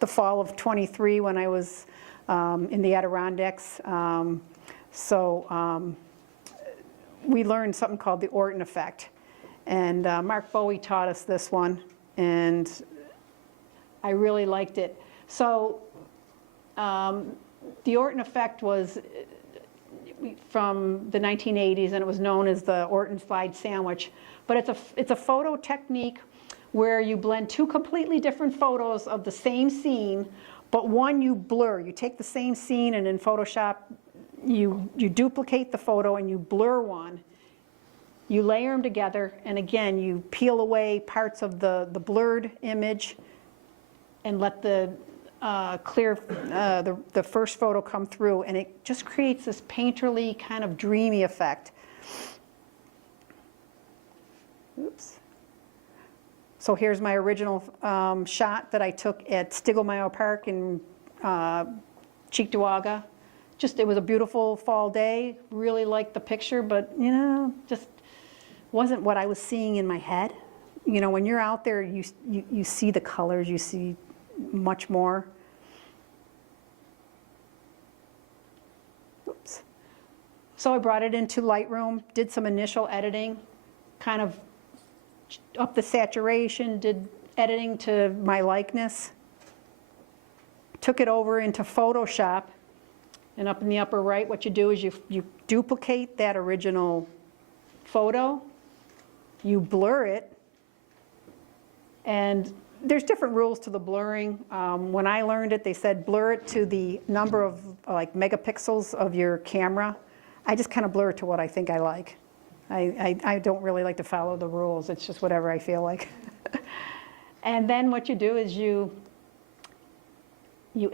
the fall of 23 when I was in the Adirondacks. We learned something called the Orton effect. And Mark Bowie taught us this one, and I really liked it. So the Orton effect was from the 1980s, and it was known as the Orton slide sandwich. But it's a photo technique where you blend two completely different photos of the same scene, but one you blur. You take the same scene, and in Photoshop, you duplicate the photo and you blur one. You layer them together, and again, you peel away parts of the blurred image and let the the first photo come through, and it just creates this painterly kind of dreamy effect. Oops. So here's my original shot that I took at Stiglmaier Park in Cheektowaga. It was a beautiful fall day. Really liked the picture, but you know, just wasn't what I was seeing in my head. You know, when you're out there, you see the colors, you see much more. Oops. So I brought it into Lightroom, did some initial editing, kind of up the saturation, did editing to my likeness, took it over into Photoshop, and up in the upper right, what you do is you duplicate that original photo, you blur it, and there's different rules to the blurring. When I learned it, they said blur it to the number of like megapixels of your camera. I just kind of blur it to what I think I like. I don't really like to follow the rules. It's just whatever I feel like. And then what you do is you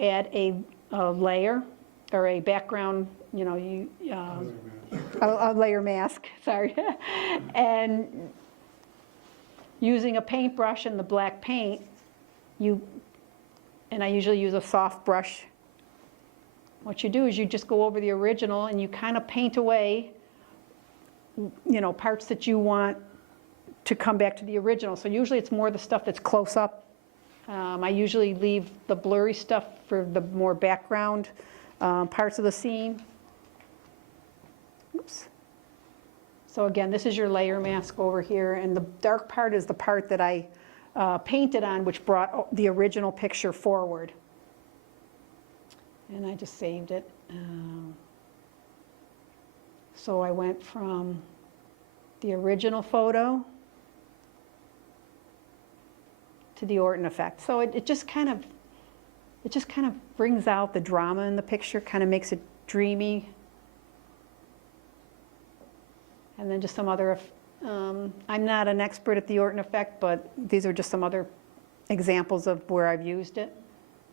add a layer or a background, you know, a layer mask, sorry. And using a paintbrush and the black paint, and I usually use a soft brush. What you do is you just go over the original and you kind of paint away, you know, parts that you want to come back to the original. So usually it's more the stuff that's close up. I usually leave the blurry stuff for the more background parts of the scene. Oops. So again, this is your layer mask over here, and the dark part is the part that I painted on, which brought the original picture forward. And I just saved it. So I went from the original photo to the Orton effect. So it just kind of brings out the drama in the picture, kind of makes it dreamy. And then just some other, I'm not an expert at the Orton effect, but these are just some other examples of where I've used it.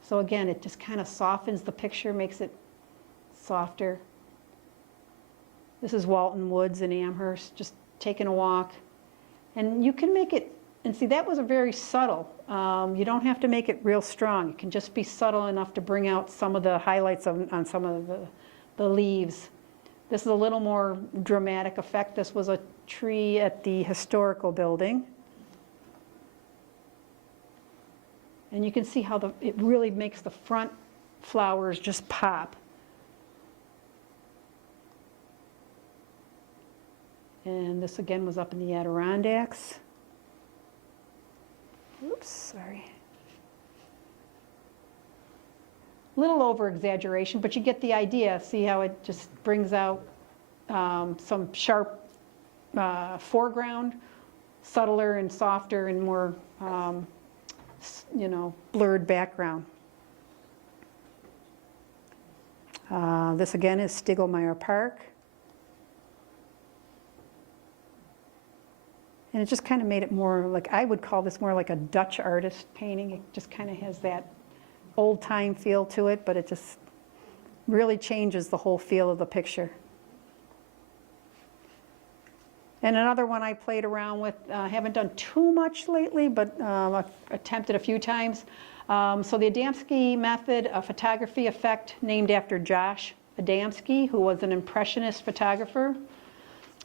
So again, it just kind of softens the picture, makes it softer. This is Walton Woods in Amherst, just taking a walk. And you can make it, and see, that was a very subtle. You don't have to make it real strong. It can just be subtle enough to bring out some of the highlights on some of the leaves. This is a little more dramatic effect. This was a tree at the historical building. And you can see how it really makes the front flowers just pop. And this again was up in the Adirondacks. Oops, sorry. Little over exaggeration, but you get the idea. See how it just brings out some sharp foreground, subtler and softer and more, blurred background. This again is Stiegelmeyer Park. And it just kind of made it more like, I would call this more like a Dutch artist painting. It just kind of has that old time feel to it, but it just really changes the whole feel of the picture. And another one I played around with, haven't done too much lately, but I've attempted a few times. So the Adamski method, a photography effect named after Josh Adamski, who was an impressionist photographer.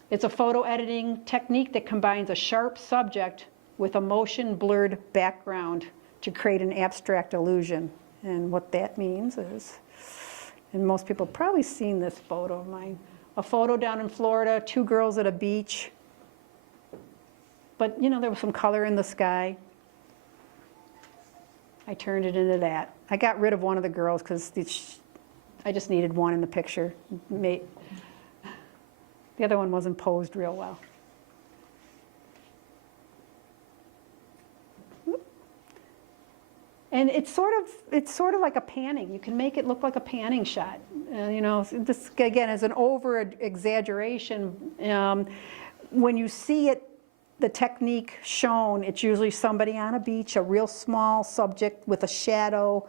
It's a photo editing technique that combines a sharp subject with a motion blurred background to create an abstract illusion. And what that means is, and most people have probably seen this photo of mine, a photo down in Florida, 2 girls at a beach. But there was some color in the sky. I turned it into that. I got rid of one of the girls because I just needed one in the picture. The other one wasn't posed real well. And it's sort of like a panning. You can make it look like a panning shot. This again is an over exaggeration. When you see it, the technique shown, it's usually somebody on a beach, a real small subject with a shadow.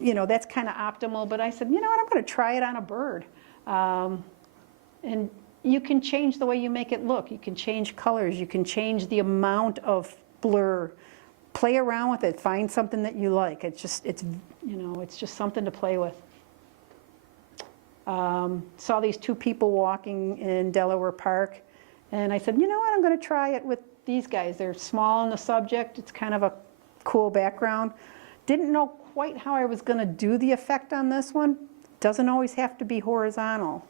That's kind of optimal. But I said, you know what? I'm going to try it on a bird. And you can change the way you make it look. You can change colors. You can change the amount of blur. Play around with it. Find something that you like. It's just something to play with. Saw these 2 people walking in Delaware Park, and I said, you know what? I'm going to try it with these guys. They're small in the subject. It's kind of a cool background. Didn't know quite how I was going to do the effect on this one. Doesn't always have to be horizontal.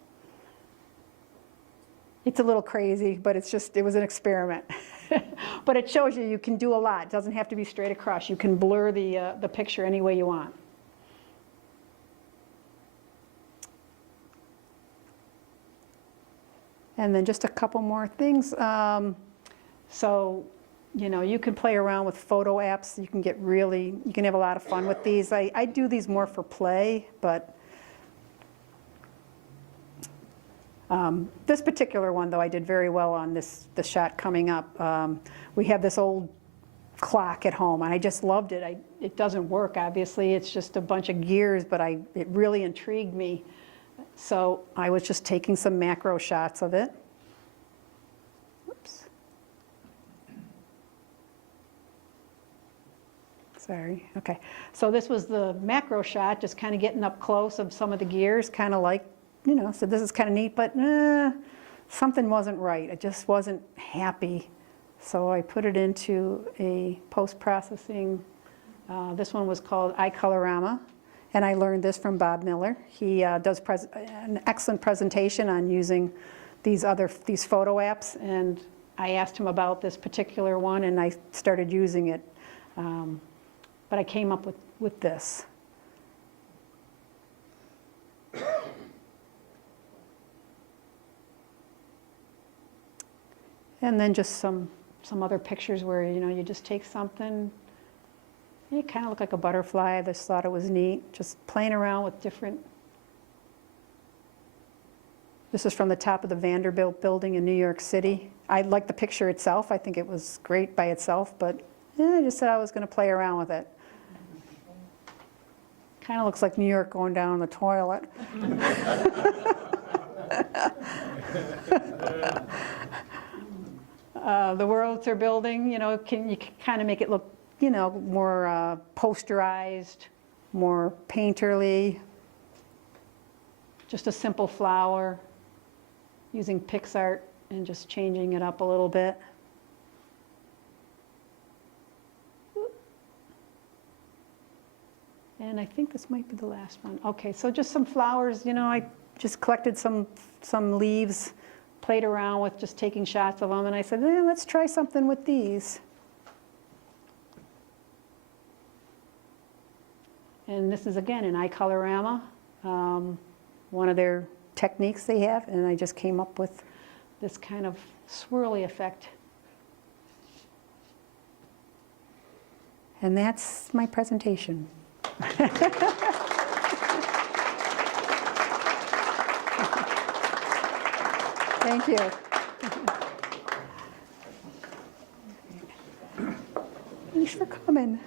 It's a little crazy, but it was an experiment. But it shows you can do a lot. It doesn't have to be straight across. You can blur the picture any way you want. And then just a couple more things. You can play around with photo apps. You can have a lot of fun with these. I do these more for play, but this particular one, though, I did very well on the shot coming up. We have this old clock at home, and I just loved it. It doesn't work, obviously. It's just a bunch of gears, but it really intrigued me. So I was just taking some macro shots of it. Oops. Sorry. Okay. So this was the macro shot, just kind of getting up close of some of the gears, kind of like, so this is kind of neat, but something wasn't right. I just wasn't happy. So I put it into a post-processing. This one was called iColorama, and I learned this from Bob Miller. He does an excellent presentation on using these photo apps, and I asked him about this particular one, and I started using it. But I came up with this. And then just some other pictures where, you just take something, it kind of looked like a butterfly. I just thought it was neat, just playing around with different. This is from the top of the Vanderbilt building in New York City. I liked the picture itself. I think it was great by itself, but I just said I was going to play around with it. Kind of looks like New York going down the toilet. The Wurlitzer building, you can kind of make it look you know, more posterized, more painterly. Just a simple flower, using PixArt and just changing it up a little bit. And I think this might be the last one. Okay, so just some flowers, you know, I just collected some leaves, played around with just taking shots of them, and I said, let's try something with these. And this is, again, an iColorama, one of their techniques they have, and I just came up with this kind of swirly effect. And that's my presentation. Thank you. Thanks for coming.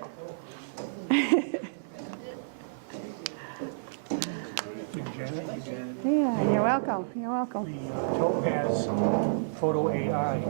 Yeah, you're welcome. You're welcome. Topaz Photo AI.